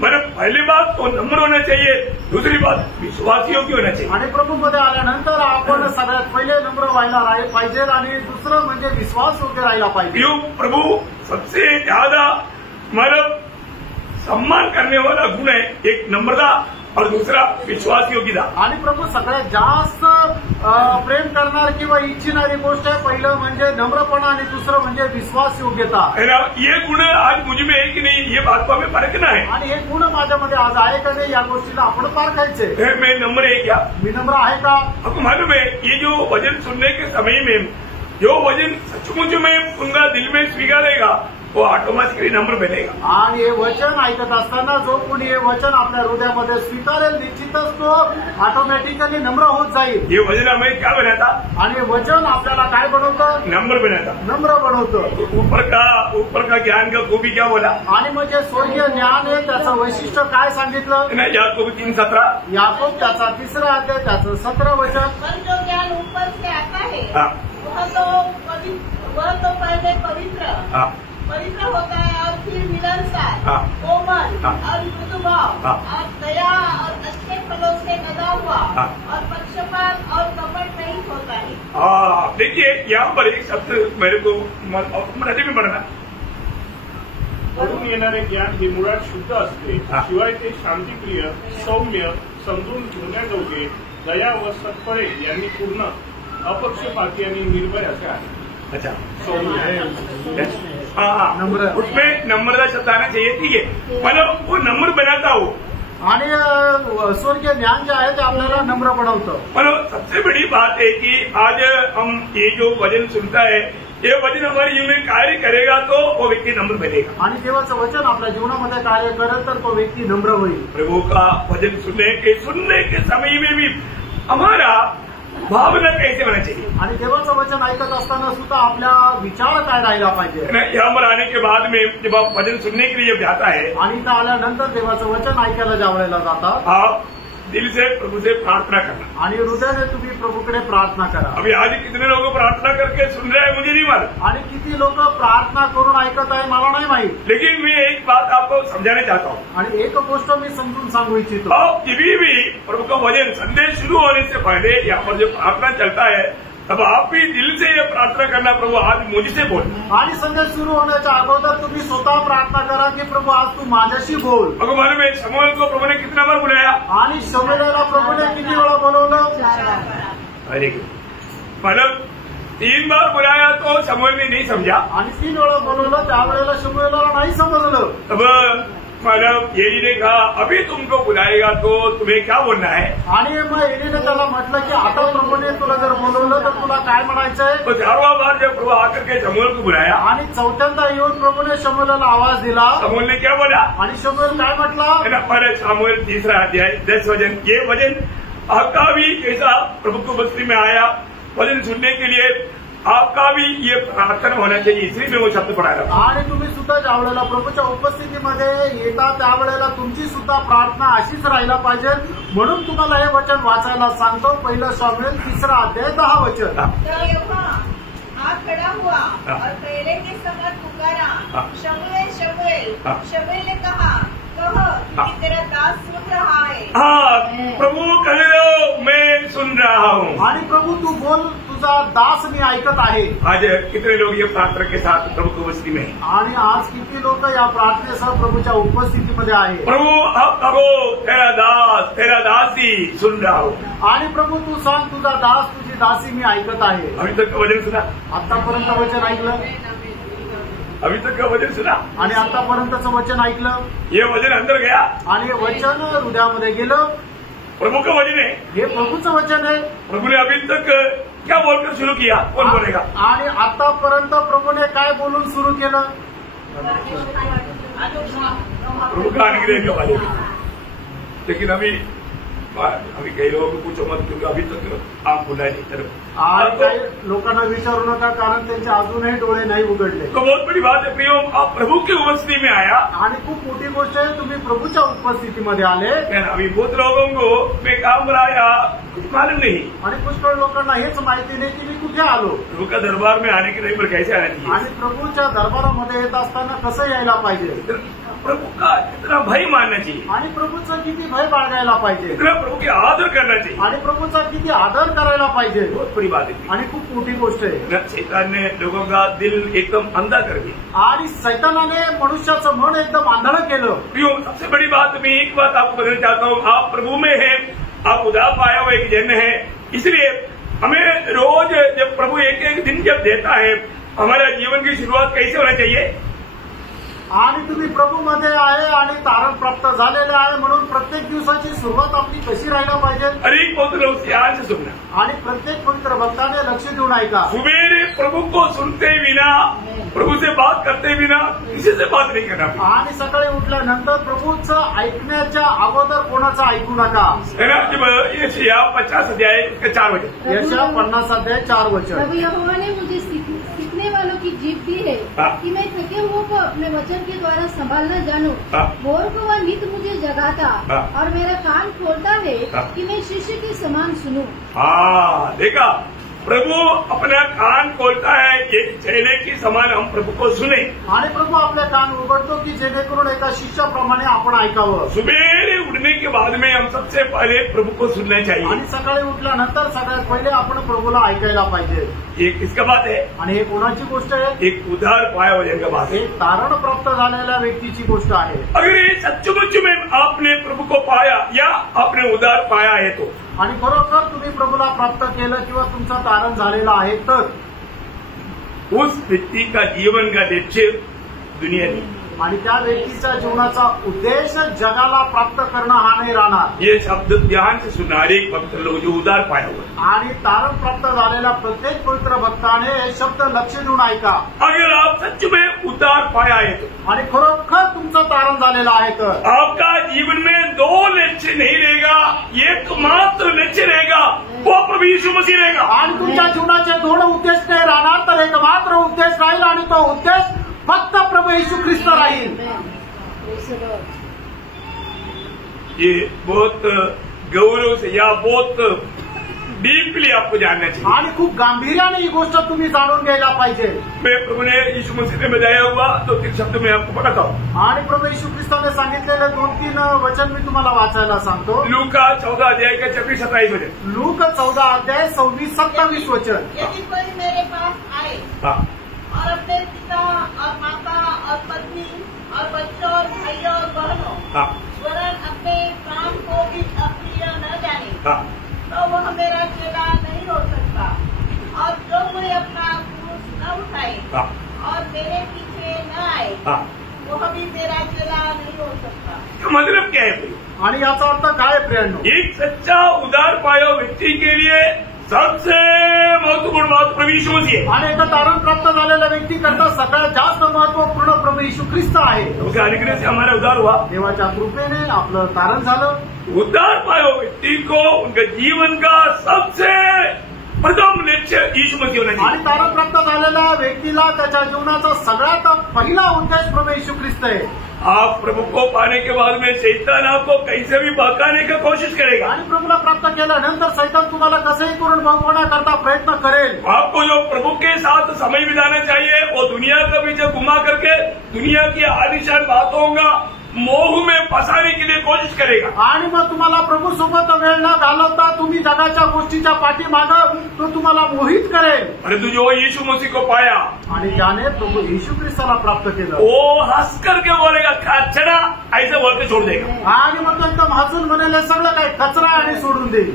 मतलब पहली बात तो नम्र होना चाहिए, दूसरी बात विश्वास योग्य होना चाहिए। आणि प्रभूमध्ये आल्यानंतर आपण सगळ्यात पहिले नम्र व्हायला पाहिजे, आणि दुसरं म्हणजे विश्वास योग्य राहायला पाहिजे। क्यों? प्रभु सबसे ज्यादा मतलब सम्मान करने वाला गुण है एक नम्रता और दूसरा विश्वास योग्यता। आणि प्रभू सगळ्यात जास्त प्रेम करणार किंवा इच्छिणारी गोष्ट आहे, पहिलं म्हणजे नम्रपणा आणि दुसरं म्हणजे विश्वास योग्यता। है ना, ये गुण आज मुझ में है कि नहीं, ये बात को हमें परखना है। आणि हे गुण माझ्यामध्ये आज आहे का नाही या गोष्टीला आपण पारखायचे। मैं नम्र है क्या? मी नम्र आहे का? आपको मालूम है ये जो वचन सुनने के समय में जो वचन सचमुच में उनका दिल में स्वीकारेगा वो ऑटोमॅटिकली नम्र बनेगा। आणि हे वचन ऐकत असताना जो कोणी हे वचन आपल्या हृदयामध्ये स्वीकारेल निश्चितच तो ऑटोमॅटिकली नम्र होत जाईल। ये वचन हमें क्या बनाता? आणि वचन आपल्याला काय बनवतं? नम्र बनाता। नम्र बनवतं। ऊपर का ज्ञान का खूबी क्या बोला? आणि म्हणजे स्वर्गीय ज्ञान आहे त्याचं वैशिष्ट्य काय सांगितलं? याकूब 3:17, याकूब त्याचा 3रा अध्याय त्याचं 17 वचन। पर जो ज्ञान ऊपर से आता है हाँ, वह तो पहले पवित्र हाँ, पवित्र होता है और फिर मिलनसार, हाँ। कोमल हाँ। और मृदुभाव हाँ। और दया और अच्छे फलों से लदा हुआ हाँ। और पक्षपात और कपट रहित होता है। हाँ, देखिए यहाँ पर एक शब्द मेरे को मराठी में पढ़ना। वरून येणारे ज्ञान हे मुळात शुद्ध असते, शिवाय ते शांतिप्रिय, सौम्य, समजून घेण्याजोगे, दया व सत्परे यांनी पूर्ण, अपक्षपाती आणि निर्भय असे आहे। अच्छा, सौम्य हाँ, नम्र। उसमें नम्रता शब्द आना चाहिए, ठीक है। मतलब वो नम्र बनाता हो, आणि स्वर्गीय ज्ञान जे आहे ते आपल्याला नम्र बनवतं। मतलब सबसे बड़ी बात है कि आज हम ये जो वचन सुनता है, ये वचन हमारे जीवन में कार्य करेगा तो वो व्यक्ति नम्र बनेगा। आणि देवाचं वचन आपल्या जीवनामध्ये कार्य करेल तर तो व्यक्ती नम्र होईल। प्रभु का वचन सुनने के समय में भी हमारा भावना कैसे होना चाहिए, आणि देवाचं वचन ऐकत असताना सुद्धा आपला विचार काय राहिला पाहिजे। यहाँ पर आने के बाद में जब आप वचन सुनने के लिए जब जाता है, आणि इथं आल्यानंतर देवाचं वचन ऐकायला ज्यावेळेला जातात, आप दिल से प्रभु से प्रार्थना करना। आणि हृदयाने तुम्ही प्रभूकडे प्रार्थना करा। अभी आज कितने लोग प्रार्थना करके सुन रहे हैं मुझे नहीं मालूम, आणि किती लोक प्रार्थना करून ऐकत आहे मला नाही माहित। लेकिन मैं एक बात आपको समझाने चाहता हूँ। आणि एक गोष्ट मी समजून सांगू इच्छितो, अब कभी भी प्रभु का वचन संदेश शुरू होने से पहले यहाँ पर जो प्रार्थना चलता है, तब आप भी दिल से ये प्रार्थना करना, प्रभु आज मुझसे बोल। आणि संदेश सुरू होण्याच्या अगोदर तुम्ही स्वतः प्रार्थना करा की प्रभू आज तू माझ्याशी बोल। अगर मालूम है शमूएल को प्रभु ने कितना बार बुलाया? आणि शमूएलला प्रभूने किती वेळा बोलवलं? अरे मतलब 3 बार बुलाया तो शमूएल ने नहीं समझा, आणि 3 वेळा बोलवलं त्यावेळेला शमूएलला नाही समजलं। तब मतलब एली ने कहा अभी तुमको बुलाएगा तो तुम्हें क्या बोलना है? आणि मग एलीने त्याला म्हटलं की आता प्रभूने तुला जर बोलवलं तर तुला काय म्हणायचंय? तो 4वां बार जब प्रभु आकर के शमूएल को बुलाया, आणि चौथ्यांदा येऊन प्रभूने शमूएलला आवाज दिला, शमूएल ने क्या बोला? आणि शमूएल काय म्हटला? है ना, पहले शमूएल 3रा अध्याय 10 वचन, ये वचन आपका भी कैसा प्रभु को बस्ती में आया, वचन सुनने के लिए आपका भी ये प्रार्थना होना चाहिए, इसलिए मैं वो शब्द पढ़ा रहा हूँ। आणि तुम्ही सुद्धा ज्यावेळेला प्रभूच्या उपस्थितीमध्ये येता त्यावेळेला तुमची सुद्धा प्रार्थना अशीच राहायला पाहिजे, म्हणून तुम्हाला हे वचन वाचायला सांगतो। 1 शमूएल 3रा अध्याय 10 वचन। तब यहोवा आ खड़ा हुआ और पहले के समय पुकारा, शमूएल शमूएल। शमूएल ने कहा कहो कि तेरा दास सुन रहा है। हाँ, प्रभु कह रहे हो मैं सुन रहा हूँ। आणि प्रभू तू बोल, तुझा दास मी ऐकत आहे। आज कितने लोग ये प्रार्थना के साथ प्रभु की उपस्थिति में हैं? आणि आज किती लोक या प्रार्थनेसह प्रभूच्या उपस्थितीमध्ये आहे। प्रभु अब कहो तेरा दासी सुन रहा हूँ। आणि प्रभू तू सांग तुझा दास तुझी दासी मी ऐकत आहे। अभी तक का वचन सुना? आतापर्यंत वचन ऐकलं? अभी तक का वचन सुना? आणि आतापर्यंतचं वचन ऐकलं? ये वचन अंदर गया? आणि हे वचन हृदयामध्ये गेलं? प्रभु का वचन है, हे प्रभूचं वचन आहे। प्रभु ने अभी तक क्या बोलकर शुरू किया? कौन बोलेगा? आणि आतापर्यंत प्रभूने काय बोलून सुरू केलं? प्रभु का अनुग्रह के वाले। लेकिन अभी कई लोगों को पूछो मत, क्योंकि अभी तक आप बुलाए नहीं तरफ। आणि काही लोकांना विचारू नका कारण त्यांचे अजूनही डोळे नाही उघडले। तो बहुत बड़ी बात है प्रियो, आप प्रभु की उपस्थिति में आया। आणि खूप मोठी गोष्ट आहे तुम्ही प्रभूच्या उपस्थितीमध्ये आले। अभी बहुत लोगों को मैं काम आया कुछ मालूम नहीं, आणि पुष्कळ लोकांना हेच माहिती नाही की मी कुठे आलो। प्रभु का दरबार में आने के नहीं, पर कैसे आना चाहिए? आणि प्रभूच्या दरबारामध्ये येत असताना कसं यायला पाहिजे? प्रभु का कितना भय मानना चाहिए, आणि प्रभूचा किती भय बाळगायला पाहिजे, कितना प्रभु के आदर करना चाहिए। आणि प्रभूचा किती आदर करायला पाहिजे। बहुत बड़ी बात है। आणि खूप मोठी गोष्ट आहे। शैतान ने लोगों का दिल एकदम अंधा कर दिया, आणि सैतानाने मनुष्याचं मन एकदम आंधळ केलं। प्रियो सबसे बड़ी बात, मैं एक बात आपको बताना चाहता हूँ, आप प्रभु में हैं, आप उदार पाया हुआ एक जन है, इसलिए हमें रोज जब प्रभु एक एक दिन जब देता है, हमारा जीवन की शुरुआत कैसे होना चाहिए? आणि तुम्ही प्रभूमध्ये आहे आणि तारण प्राप्त झालेले आहे, म्हणून प्रत्येक दिवसाची सुरुवात आपली कशी राहायला पाहिजे? हरेक पवित्र लोग ध्यान से सुनना, आणि प्रत्येक पवित्र भक्ताने लक्ष देऊन ऐका। सुबेरे प्रभु को सुनते बिना, प्रभु से बात करते बिना किसी से बात नहीं करना। आणि सकाळी उठल्यानंतर प्रभूचं ऐकण्याच्या अगोदर कोणाचं ऐकू नका। यशायाह 50 अध्याय उसके 4 वचन। यशायाह 50 अध्याय 4 वचन। प्रभु यहोवा ने मुझे सीखने वालों की जीभ दी है कि मैं थके हुओं को अपने वचन के द्वारा संभालना जानूं। भोर को वह नित मुझे जगाता और मेरा कान खोलता है कि मैं शिष्य के समान सुनूं। हाँ, देखा, प्रभु अपना कान खोलता है कि चेले की समान हम प्रभु को सुने। आणि प्रभू आपले कान उघडतो की जेणेकरून एका शिष्याप्रमाणे आपण ऐकावं। सुबेरे उठने के बाद में हम सबसे पहले प्रभु को सुनना चाहिए। आणि सकाळी उठल्यानंतर सगळ्यात पहिले आपण प्रभूला ऐकायला पाहिजे। ये किसका बात है? आणि हे कोणाची गोष्ट आहे? एक उधार पाया हुआ का बात है, एक तारण प्राप्त झालेल्या व्यक्तीची गोष्ट आहे। अगर ये सचमुच में आपने प्रभु को पाया या आपने उधार पाया है तो, आणि खरोखर तुम्ही प्रभूला प्राप्त केलं किंवा तुमचं तारण झालेलं आहे तर उस व्यक्ति का जीवन का लक्ष्य दुनिया नहीं, आणि त्या व्यक्तीच्या जीवनाचा उद्देश जगाला प्राप्त करणं हा नाही राहणार। ये शब्द ध्यान से सुना हर एक भक्त लोग जो उधार पाया हुआ, आणि तारण प्राप्त झालेल्या प्रत्येक पवित्र भक्ताने हे शब्द लक्ष देऊन ऐका। अगर आप सच में उधार पाया है तो, आणि खरोखर तुमचं तारण झालेलं आहे तर आपका जीवन में दो लक्ष्य नहीं रहेगा, एकमात्र लक्ष्य रहेगा, वो प्रभु यीशु मसीह रहेगा। आणि तुमच्या जीवनाचे दोन उद्देश नाही राहणार तर एक मात्र उद्देश राहील आणि तो उद्देश फक्त प्रभू येशू ख्रिस्त राहील। ये बहुत गौरव से या बहुत डीपली आपको जानना चाहिए। आणि खूप गांभीर्याने ही गोष्ट तुम्ही जाणून घ्यायला पाहिजे। मैं प्रभु ने यीशु मसीह ने बताया हुआ तो 3 शब्द में आपको बताता हूँ। आणि प्रभू येशू ख्रिस्ताने सांगितलेले 2-3 वचन मी तुम्हाला वाचायला सांगतो। लूका 14 अध्याय का 26-27 वचन। लूक 14 अध्याय 26-27 वचन। यदि कोई मेरे पास आए हाँ, और अपने पिता और माता और पत्नी और बच्चों और भाइयों और बहनों हाँ, वरन अपने प्राण को भी अप्रिय न जाने हाँ, तो वह मेरा चेला नहीं हो सकता। और जो कोई अपना क्रूस न उठाए हाँ, और मेरे पीछे न आए हाँ। वह भी मेरा चेला नहीं हो सकता। इसका मतलब क्या है भाई? आणि याचा अर्थ काय आहे प्रियांनो? एक सच्चा उदार पाया व्यक्ति के लिए सबसे महत्वपूर्ण बात प्रभु यीशु मसीह है। आणि एका तारण प्राप्त झालेल्या व्यक्ती करता सगळ्यात जास्त महत्वपूर्ण प्रभू येशू ख्रिस्त आहे। उसके अनुग्रह से हमारा उद्धार हुआ। देवाच्या कृपेने आपलं तारण झालं। उद्धार पाया व्यक्ति को उनके जीवन का सबसे प्रथम लक्ष्य यीशु मसीह होना चाहिए। आणि तारण प्राप्त झालेल्या व्यक्तीला त्याच्या जीवनाचा सगळ्यात पहिला उद्देश प्रभू येशू ख्रिस्त आहे। आप प्रभु को पाने के बाद में शैतान आपको कैसे भी बहकाने की कोशिश करेगा। आणि प्रभूला प्राप्त केल्यानंतर सैतान तुम्हाला कसंही करून बहकवण्याकरता प्रयत्न करेल। आपको जो प्रभु के साथ समय बिताना चाहिए वो दुनिया का पीछे घुमा करके दुनिया की आलिशान बातों का मोह में फंसाने के लिए कोशिश करेगा। आणि मग तुम्हाला प्रभू सोबत वेळ न घालवता तुम्ही जगाच्या गोष्टीच्या पाठीमाग तो तुम्हाला मोहित करेल। परंतु जो यीशु मसीह को पाया आणि ज्याने प्रभू येशू ख्रिस्ताला प्राप्त केलं वो हंस करके बोलेगा कचरा ऐसे बोल के छोड़ देगा। आणि मग तो एकदम हसून म्हणेल हे सगळं काही कचरा आणि सोडून देईल।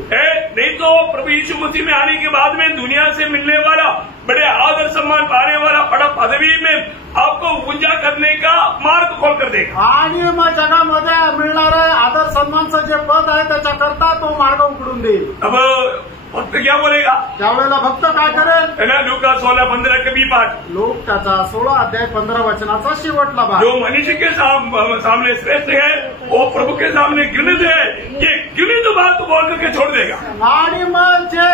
नहीं तो प्रभु यीशु मसीह में आने के बाद में दुनिया से मिलने वाला बड़े आदर सम्मान पाने वाला बड़ा पदवी में आपको ऊंचा करने का मार्ग खोल कर देगा। आणि मग जगामध्ये मिळणारं आदर सन्मानचं जे पद आहे त्याच्याकरता तो मार्ग उघडून देईल। अब भक्त क्या बोलेगा? त्यावेळेला भक्त काय करेल? है ना, लूका 16-15 के बी पाठ। लोक त्याचा 16 अध्याय 15 वचनाचा शेवटला भाग। जो मनुष्य के सामने श्रेष्ठ है वो प्रभु के सामने घृणित है, ये घृणित बात बोल करके छोड़ देगा। आणि मग जे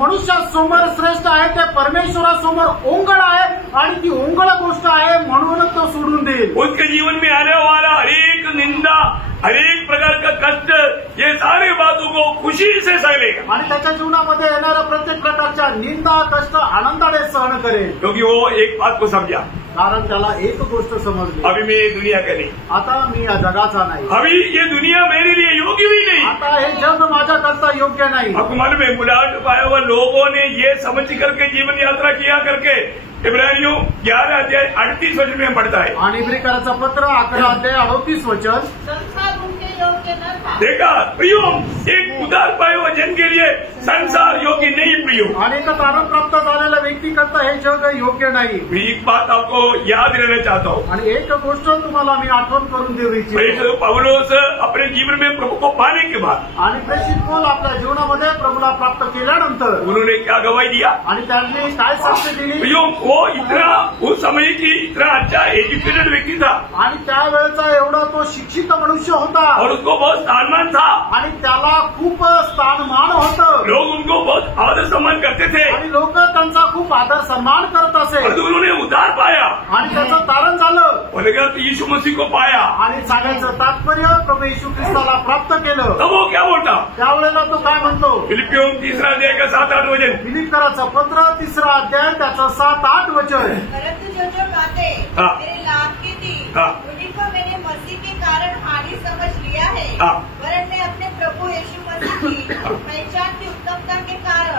मनुष्यासमोर श्रेष्ठ आहे ते परमेश्वरासमोर ओंगळ आहे आणि ती ओंगळ गोष्ट आहे म्हणून तो सोडून देईल। उसके जीवन में आने वाला हरेक निंदा, हरेक प्रकार का कष्ट, ये सारी बातों को खुशी से सह लेगा। आणि त्याच्या जीवनामध्ये येणाऱ्या प्रत्येक प्रकारच्या निंदा कष्ट आनंदाने सहन करेल। क्योंकि वो एक बात को समझा, कारण त्याला एक गोष्ट समजली, अभी मैं ये दुनिया का नहीं, आता मी या जगाचा नाही, अभी ये दुनिया मेरे लिए योग्य भी नहीं, आता हे जग माझ्याकरता योग्य नाही। आपको मालूम है बुलाहट पाया हुआ लोगों ने ये समझ करके जीवन यात्रा किया करके इब्रानियों 11 अध्याय 38 वचन में पढ़ता है। आणि इब्रिकराचं पत्र 11 अध्याय 38 वचन। संसार उनके योग्य न था। देखा प्रियो, एक उदार पाए हुए जन के लिए संसार योग्य नहीं प्रियो। आणि एका तारण प्राप्त झालेल्या व्यक्ती करता हे जग योग्य नाही। मैं एक बात आपको याद रहना चाहता हूँ। आणि एक गोष्ट तुम्हाला मी आठवण करून देऊ इच्छितो। प्रेषित पौलुस अपने जीवन में प्रभु को पाने के बाद आणि प्रेषित पौल आपल्या जीवनामध्ये प्रभूला प्राप्त केल्यानंतर उन्होंने क्या गवाही दिया? आणि त्यांनी काय साक्ष दिली? प्रियो, वो इतना उस समय की इतना अच्छा एजुकेटेड व्यक्ति था आणि त्यावेळेचा एवढा तो शिक्षित मनुष्य होता और उसको बहुत स्थानमान था आणि त्याला खूप स्थानमान होतं। लोग उनको बहुत आदर सम्मान करते थे आणि लोक त्यांचा खूप आदर सन्मान करत असे। परंतु उन्होंने उद्धार पाया आणि त्याचं तारण झालं बोलेगा तो यीशु मसीह को पाया। आणि सांगायचं तात्पर्य प्रभू येशू ख्रिस्ताला प्राप्त केलं। तब वो क्या बोलता? त्यावेळेला तो काय म्हणतो? फिलिपियों 3 अध्याय का 7-8 वचन। फिलिप्पियराचं पत्र 3 अध्याय त्याचं 7-8 वचन। परंतु जो बातें हाँ। मेरे लाभ की थी हाँ। उन्हीं को मैंने मसीह के कारण हानि समझ लिया है। वरन मैं अपने प्रभु यीशु मसीह की पहचान की उत्तमता के कारण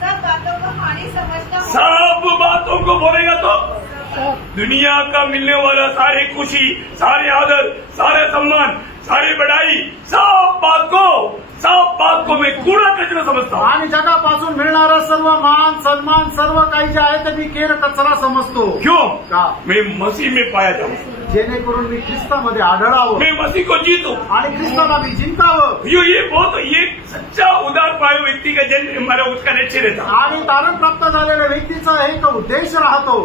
सब बातों को हानि समझता हूँ। सब बातों को बोलेगा तो दुनिया का मिलने वाला सारी खुशी, सारे आदर, सारे सम्मान, सारी बड़ाई, सब बात को मैं कूड़ा कचरा समजता हूँ। आणि जगापासून मिळणारा सर्व मान सन्मान सर्व काही जे आहे ते मी केर कचरा समजतो। क्यों? का? मैं मसीह में पाया जाऊँ, जेणेकरून मी ख्रिस्तामध्ये आढळावं मैं मसीह को जीतू आणि ख्रिस्ताला मी जिंकावं। ये सच्चा उदार पाए व्यक्ति का जन्म हमारा उसका लक्ष्य रहता। आणि तारण प्राप्त झालेल्या व्यक्तीचा एक उद्देश राहतो।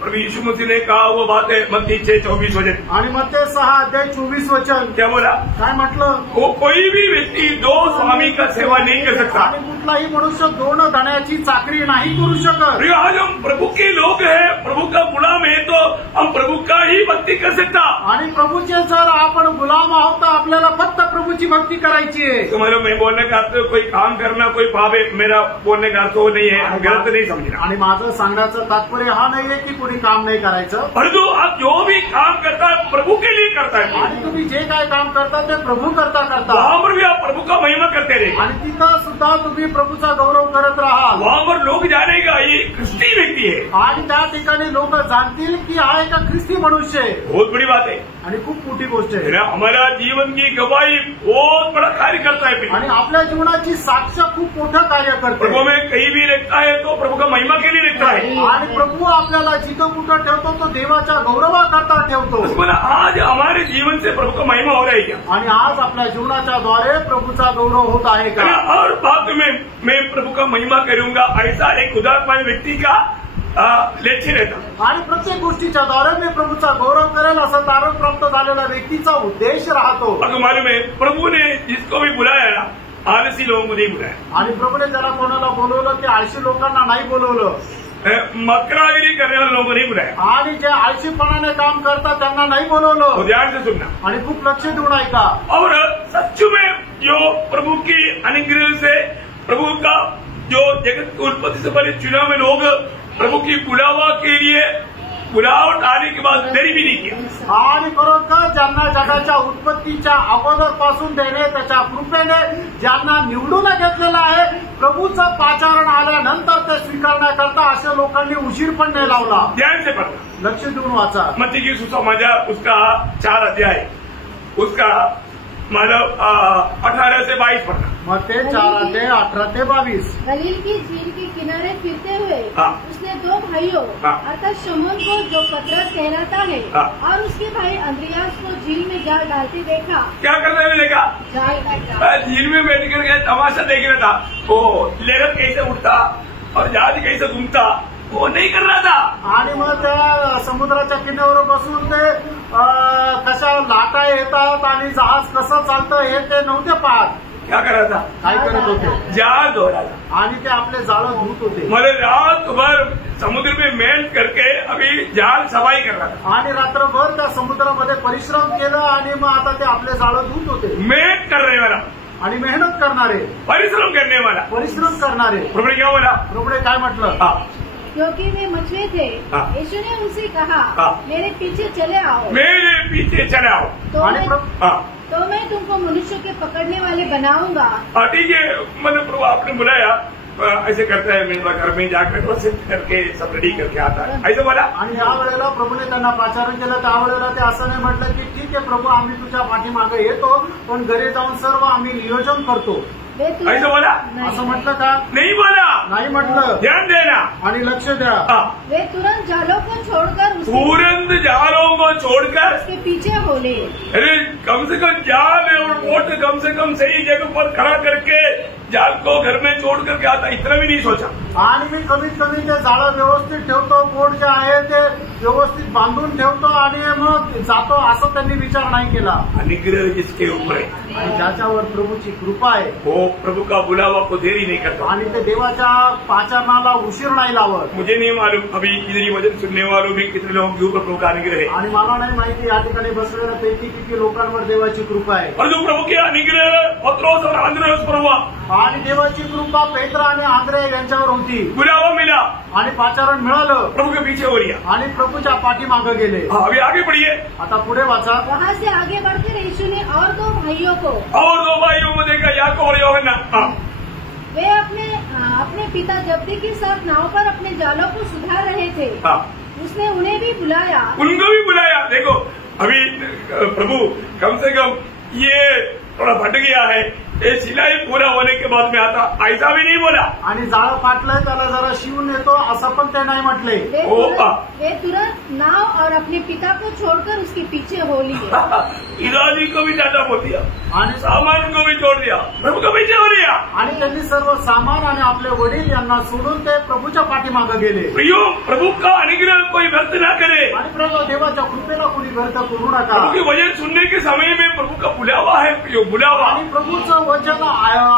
प्रभु यीशु मसीह ने कहा वो बात है मत्ती 6:24 वचन, आणि मत्ती 6:24 वचन क्या बोला? काय म्हटलं? वो कोई भी व्यक्ति दो स्वामी का सेवा नहीं कर सकता। आणि कुठलाही मनुष्य दोन धण्याची चाकरी नाही करू शकत। आज हम प्रभु के लोग हैं, प्रभु का गुलाम है, तो हम प्रभु का ही भक्ति कर सकता। आणि प्रभूचे जर आपण गुलाम आहोत तर आपल्याला फक्त प्रभूची भक्ती करायची आहे। तुम्हाला मैं बोलने का अर्थ कोई काम करना कोई पाप है, मेरा बोलने का अर्थ वो नहीं है, गलत नहीं समझना। आणि माझं सांगण्याचं तात्पर्य हा नाहीये की कोणी काम नाही करायचं, परंतु आप जो भी काम करता है प्रभु के लिए करता है, आणि तुम्ही जे काय काम करता ते प्रभू करता वहाँ पर भी आप प्रभु का महिमा करते रहे। आणि तिथं सुद्धा तुम्ही प्रभूचा गौरव करत राहा। वहाँ पर लोग जानेगा ये ख्रिस्ती व्यक्ती है, आणि त्या ठिकाणी लोक जाणतील की हा एका ख्रिस्ती मनुष्य आहे। बहुत बड़ी बात है आणि खूप मोठी गोष्ट आहे। हमारा जीवन की गवाही बहुत बड़ा कार्य करता है। आणि आपल्या जीवनाची साक्ष खूप मोठं कार्य करते। प्रभु में कहीं भी लिखता है तो प्रभु का महिमा के लिए लिखता है। आणि प्रभू आपल्याला जिथं कुठं ठेवतो तो देवाच्या गौरवाकरता ठेवतो। आज हमारे जीवन से प्रभु का महिमा हो रहा है क्या? आणि आज आपल्या जीवनाच्या द्वारे प्रभूचा गौरव होत आहे का? हर बात में मैं प्रभु का महिमा करूंगा, ऐसा एक उदारपान व्यक्ति का लक्ष्य रहता। आणि प्रत्येक गोष्टीच्या द्वारे मी प्रभूचा गौरव करेल असं तारण प्राप्त झालेल्या व्यक्तीचा उद्देश राहतो। और मालूम है प्रभु ने जिसको भी बुलाया ना, आलसी लोगों को नहीं बुलाया। आणि प्रभूने ज्याला कोणाला बोलवलं ते आळशी लोकांना नाही बोलवलं, मकरागिरी करने वाले लोगों को नहीं बुलाया। आणि जे आळशीपणाने काम करतात त्यांना नाही बोलवलं। ध्यान से सुनना आणि खूप लक्ष देऊन ऐका। और सच में जो प्रभु की अनुग्रह से प्रभु का जो जगत की उत्पत्ति से पहले चुनाव में लोग प्रभु की बुलावा के लिए बुलावट आने के बाद देरी भी नहीं किया। आणि खरोखर ज्यांना जगाच्या उत्पत्तीच्या अगोदरपासून देणे त्याच्या कृपेने ज्यांना निवडून घेतलेलं आहे, प्रभूचं पाचारण आल्यानंतर ते स्वीकारण्याकरता अशा लोकांनी उशीर पण नाही लावला। ध्यान से पढ़ना, लक्ष देऊन वाचा। मत्ती की सुसमाचार उसका 4 अध्याय उसका मतलब 18 से 22 पढ़ना। मत्ती 4:18 ते 22। गलील की झील के किनारे फिरते हुए उसने 2 भाइयों अर्थात शमौन को जो पतरस कहलाता है और उसके भाई अंद्रियास को झील में जाल डालते देखा। क्या करने में देखा? जाल झील में बैठ कर तमाशा देख रहा था, वो लेकर कैसे उठता और जहाज कैसे घूमता वो नहीं कर रहा था। आणि मग त्या समुद्राच्या किनाऱ्यावर बसून ते कशा लाटा येतात आणि जहाज कसं चालतं हे ते नव्हते पाहत। क्या कर रहा था? काय करत होते? जाल धो रहा था। आणि ते आपले जाळं धुत होते। मतलब रात भर समुद्र में मेहनत करके अभी जाल सफाई कर रहा था। आणि रात्रभर त्या समुद्रामध्ये परिश्रम केलं आणि मग आता ते आपले जाळं धुत होते। मेहनत करने वाला आणि मेहनत करणारे, परिश्रम करने वाला, परिश्रम करणारे। प्रभु ने क्या बोला? प्रभूने काय म्हटलं? क्योंकि वे मछली थे। यीशु ने उनसे कहा मेरे पीछे चले आओ, मेरे पीछे चले आओ, तो मैं तुमको मनुष्य के पकड़ने वाले बनाऊंगा। ठीक है, मतलब प्रभु आपने बुलाया ऐसे करता है, मेरे घर में जाकर तो सिद्ध करके सब रेडी करके आता है, ऐसे बोला। आणि या वेळेला प्रभूने त्यांना पाचारण केलं, त्यावेळेला ते असं नाही म्हटलं की ठीक आहे प्रभू आम्ही तुझ्या पाठीमागे येतो, पण घरी जाऊन सर्व आम्ही नियोजन करतो, ऐसे बोला? असं म्हटलं का? नहीं बोला, नाही म्हटलं। ध्यान देना आणि लक्ष द्या। वे तुरंत जालों को छोड़कर उसके पीछे बोले। अरे कम से कम जाल और बोट कम से कम सही जगह पर खड़ा करके जाल को घर में छोड़ करके आता, इतना भी नहीं सोचा। आणि मी कमीत कमी ते जाळं व्यवस्थित ठेवतो, बोट जे आहे ते व्यवस्थित बांधून ठेवतो आणि मग जातो, असं त्यांनी विचार नाही केला। अनुग्रह जिसके ऊपर है आणि ज्याच्यावर प्रभूची कृपा आहे वो प्रभु का बुलावा को देरी नहीं करता आणि ते देवाच्या पाचारणाला उशीर नाही लावत। मुझे नहीं मालूम अभी इधर वचन सुनने वालों भी कितने लोगों के ऊपर प्रभु का अनुग्रह है, आणि मला नाही माहिती या ठिकाणी बसलेल्या पैकी किती लोकांवर देवाची कृपा आहे। और जो प्रभु के अनुग्रह पत्रोस और अंद्रयास पर हुआ आणि देवाची कृपा पेत्र आणि आंद्रे यांच्यावर होती. बुलावा मिला आणि पाचारण मिळालं. प्रभु के पीछे हो रिया. आणि प्रभूच्या पाठीमागे गेले. अभी आगे बढ़िए. आता पुढे वाचा. वहाँ से आगे बढ़कर यीशु ने और 2 भाइयों को और 2 भाइयों में देखा, याकूब और यूहन्ना. वे अपने पिता जब्दी के साथ नाव पर अपने जालों को सुधार रहे थे. उसने उन्हें भी बुलाया. उनको भी बुलाया. देखो अभी प्रभु कम से कम ये थोड़ा भट गया है. ये सिलाई पूरा होने के बाद में आता, ऐसा भी नहीं बोला. आणि जाळं फाटलंय त्याला जरा शिवून येतो असं पण ते नाही म्हटले. वे तुरंत नाव और अपने पिता को छोड़कर उसके पीछे हो लिए. पिताजी को भी ज्यादा बोल दिया आणि सामान को भी छोड़ दिया, प्रभु को पीछे हो लिया. आणि त्यांनी सर्व सामान आणि आपले वडील यांना सोडून ते प्रभूच्या पाठीमागे गेले. प्रियो, प्रभु का अनुग्रह कोई व्यर्थ ना करे. आणि प्रभू देवाच्या कृपेला कोणी व्यर्थ करू नका. प्रभु के वचन सुनने के समय में प्रभु का बुलावा है. प्रियो, बुलावा. आणि प्रभूचं वचन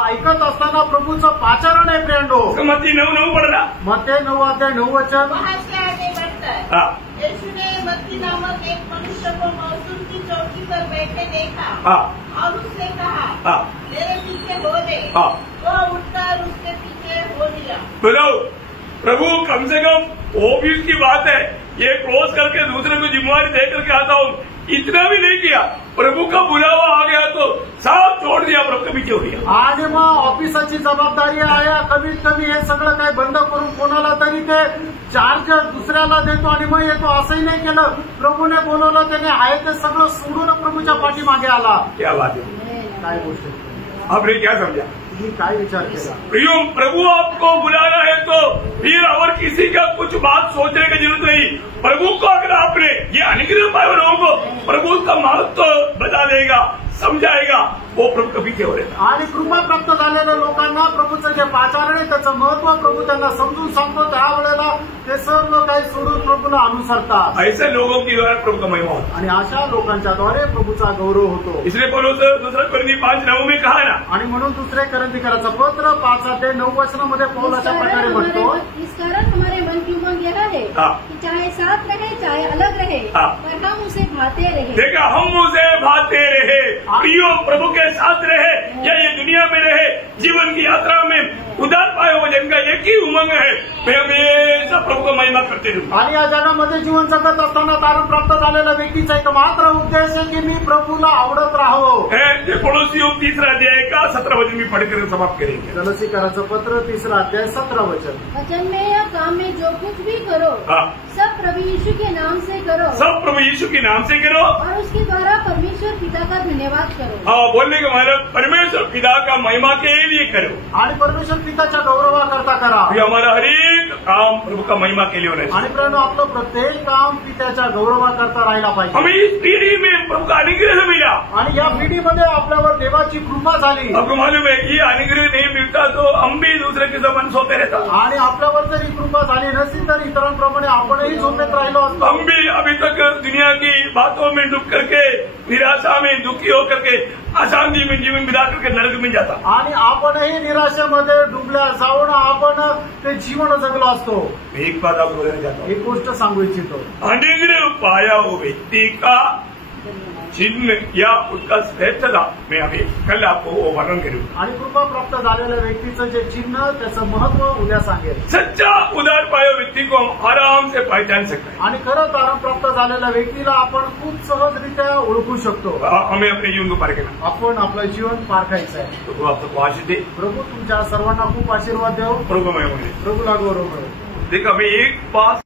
ऐकत असताना प्रभूचं पाचारण आहे फ्रेंडो. मत्ती 9:9 पढ़ना. मत्ती 9:9 वचन. वहाँ से आगे बढ़कर यीशु ने मत्ती नामक एक मनुष्य को मौसम की चौकी पर बैठे देखा और उससे कहा, मेरे पीछे हो ले. वो उठकर उसके पीछे हो लिया. बोलो, प्रभु कम से कम वो भी उसकी बात है. ये क्रॉस करके दूसरे को जिम्मेवारी दे करके आता हूँ, इतना भी नहीं किया. प्रभू का बुलावा आ गया तो सब छोड़ दिया, प्रभू के पीछे हो गया. आणि मग ऑफिसाची जबाबदारी आहे, कमीत कमी हे सगळं काही बंद करून कोणाला तरी ते चार्ज दुसऱ्याला देतो आणि मग येतो, असंही नाही केलं. प्रभूने बोलवलं, त्याने आहे ते सगळं सोडून प्रभूच्या पाठीमागे आला. क्या बात है, काय गोष्ट. आपने क्या समझा? काय विचार केला. प्रियो, प्रभु आपको बुलाना है तो फिर और किसी का कुछ बात सोचने की जरूरत नहीं. प्रभु को अगर आपने ये अनुग्रह पाए लोगों को प्रभु का महत्व बता देगा, समझाएगा, वो प्रभु के पीछे हो रहेगा. आणि कृपा प्राप्त झालेल्या लोकांना प्रभूचं जे पाचारण आहे त्याचं महत्व प्रभू त्यांना समजून सांगतो. त्यावेळेला ते सर्व काही सोडून प्रभूला अनुसरतात. ऐसे लोगों की द्वारा प्रभु का महिमा होता. आणि अशा लोकांच्या द्वारे प्रभूचा गौरव होतो. इसलिए पौलुस 2 कोरिन्थी 5:9 में कहा ना. आणि म्हणून 2 कोरिन्थीकराचं पत्र 5:9 वचनामध्ये पौल अशा प्रकारे म्हणतो. इस कारण हमारे मन की उमंग यह है कि चाहे साथ रहे चाहे अलग रहे, पर हम उसे भाते रहे. देखा, हम उसे भाते रहे. प्रियो, प्रभु के साथ रहे या ये दुनिया में रहे, जीवन की यात्रा में उदार पाए हुए जन का एक ही उमंग है, मैं हमेशा प्रभु को महिमा करते रहूं. आणि या जगामध्ये जीवन जगत असताना तारण प्राप्त झालेल्या व्यक्तीचा एक मात्र उद्देश आहे की मी प्रभूला आवडत राहावं. कोलोसियों 3 अध्याय का 17 वचन मी पढ़कर समाप्त करेंगे. कोलोसीकराचं पत्र 3 अध्याय 17 वचन. वचन में या काम में जो कुछ भी करो सब प्रभु यीशु के नाम से करो. सब प्रभु यीशु के नाम से करो और उसके द्वारा परमेश्वर पिता का धन्यवाद करो. बोलने का मतलब परमेश्वर पिता का महिमा के लिए करो. आणि परमेश्वर पिताच्या गौरवाकरता करा. हमारा हर एक काम प्रभु का महिमा के लिए होना चाहिए. आणि प्रभू आपलं प्रत्येक काम पित्याच्या गौरवाकरता राहायला पाहिजे. हमें इस पीढ़ी में प्रभु का अनुग्रह मिला. आणि या पिढीमध्ये आपल्यावर देवाची कृपा झाली. आपको मालूम है, ये अनुग्रह नहीं मिलता तो हम भी दूसरे के समान सोते रहता. आणि आपल्यावर जर ही कृपा झाली नसती तर इतरांप्रमाणे आपणही झोपेत राहिलो असतो. हम भी अभी तक दुनिया की बातों में डूब करके, निराशा में दुखी होकर के, अशांति में जीवन बिता करके नरक में जाता. आणि आपणही निराशेमध्ये डुबल्या जाऊन आपण ते जीवन जगलो असतो. एक बात आपको बोलना चाहता हूँ. एक गोष्ट सांगू इच्छितो. अनुग्रह पाया हो व्यक्ति का चिन्ह या उसका श्रेष्ठता मैं अभी कल आपको वो वर्णन करूंगा. आणि कृपा प्राप्त झालेल्या व्यक्तीचं जे चिन्ह त्याचं महत्व उद्या सांगेल. सच्चा उदार पाया व्यक्ति को हम आराम से पहचान सकते हैं. आणि खरं तारण प्राप्त झालेल्या व्यक्तीला आपण खूप सहजरित्या ओळखू शकतो. हमें अपने जीवन को पार करना. आपण आपलं जीवन पारखायचं आहे. तो आप सबको आशीष दे. प्रभू तुमच्या सर्वांना खूप आशीर्वाद द्यावं. प्रभु मैं प्रभूला गौरव करू. देखा, मैं एक बात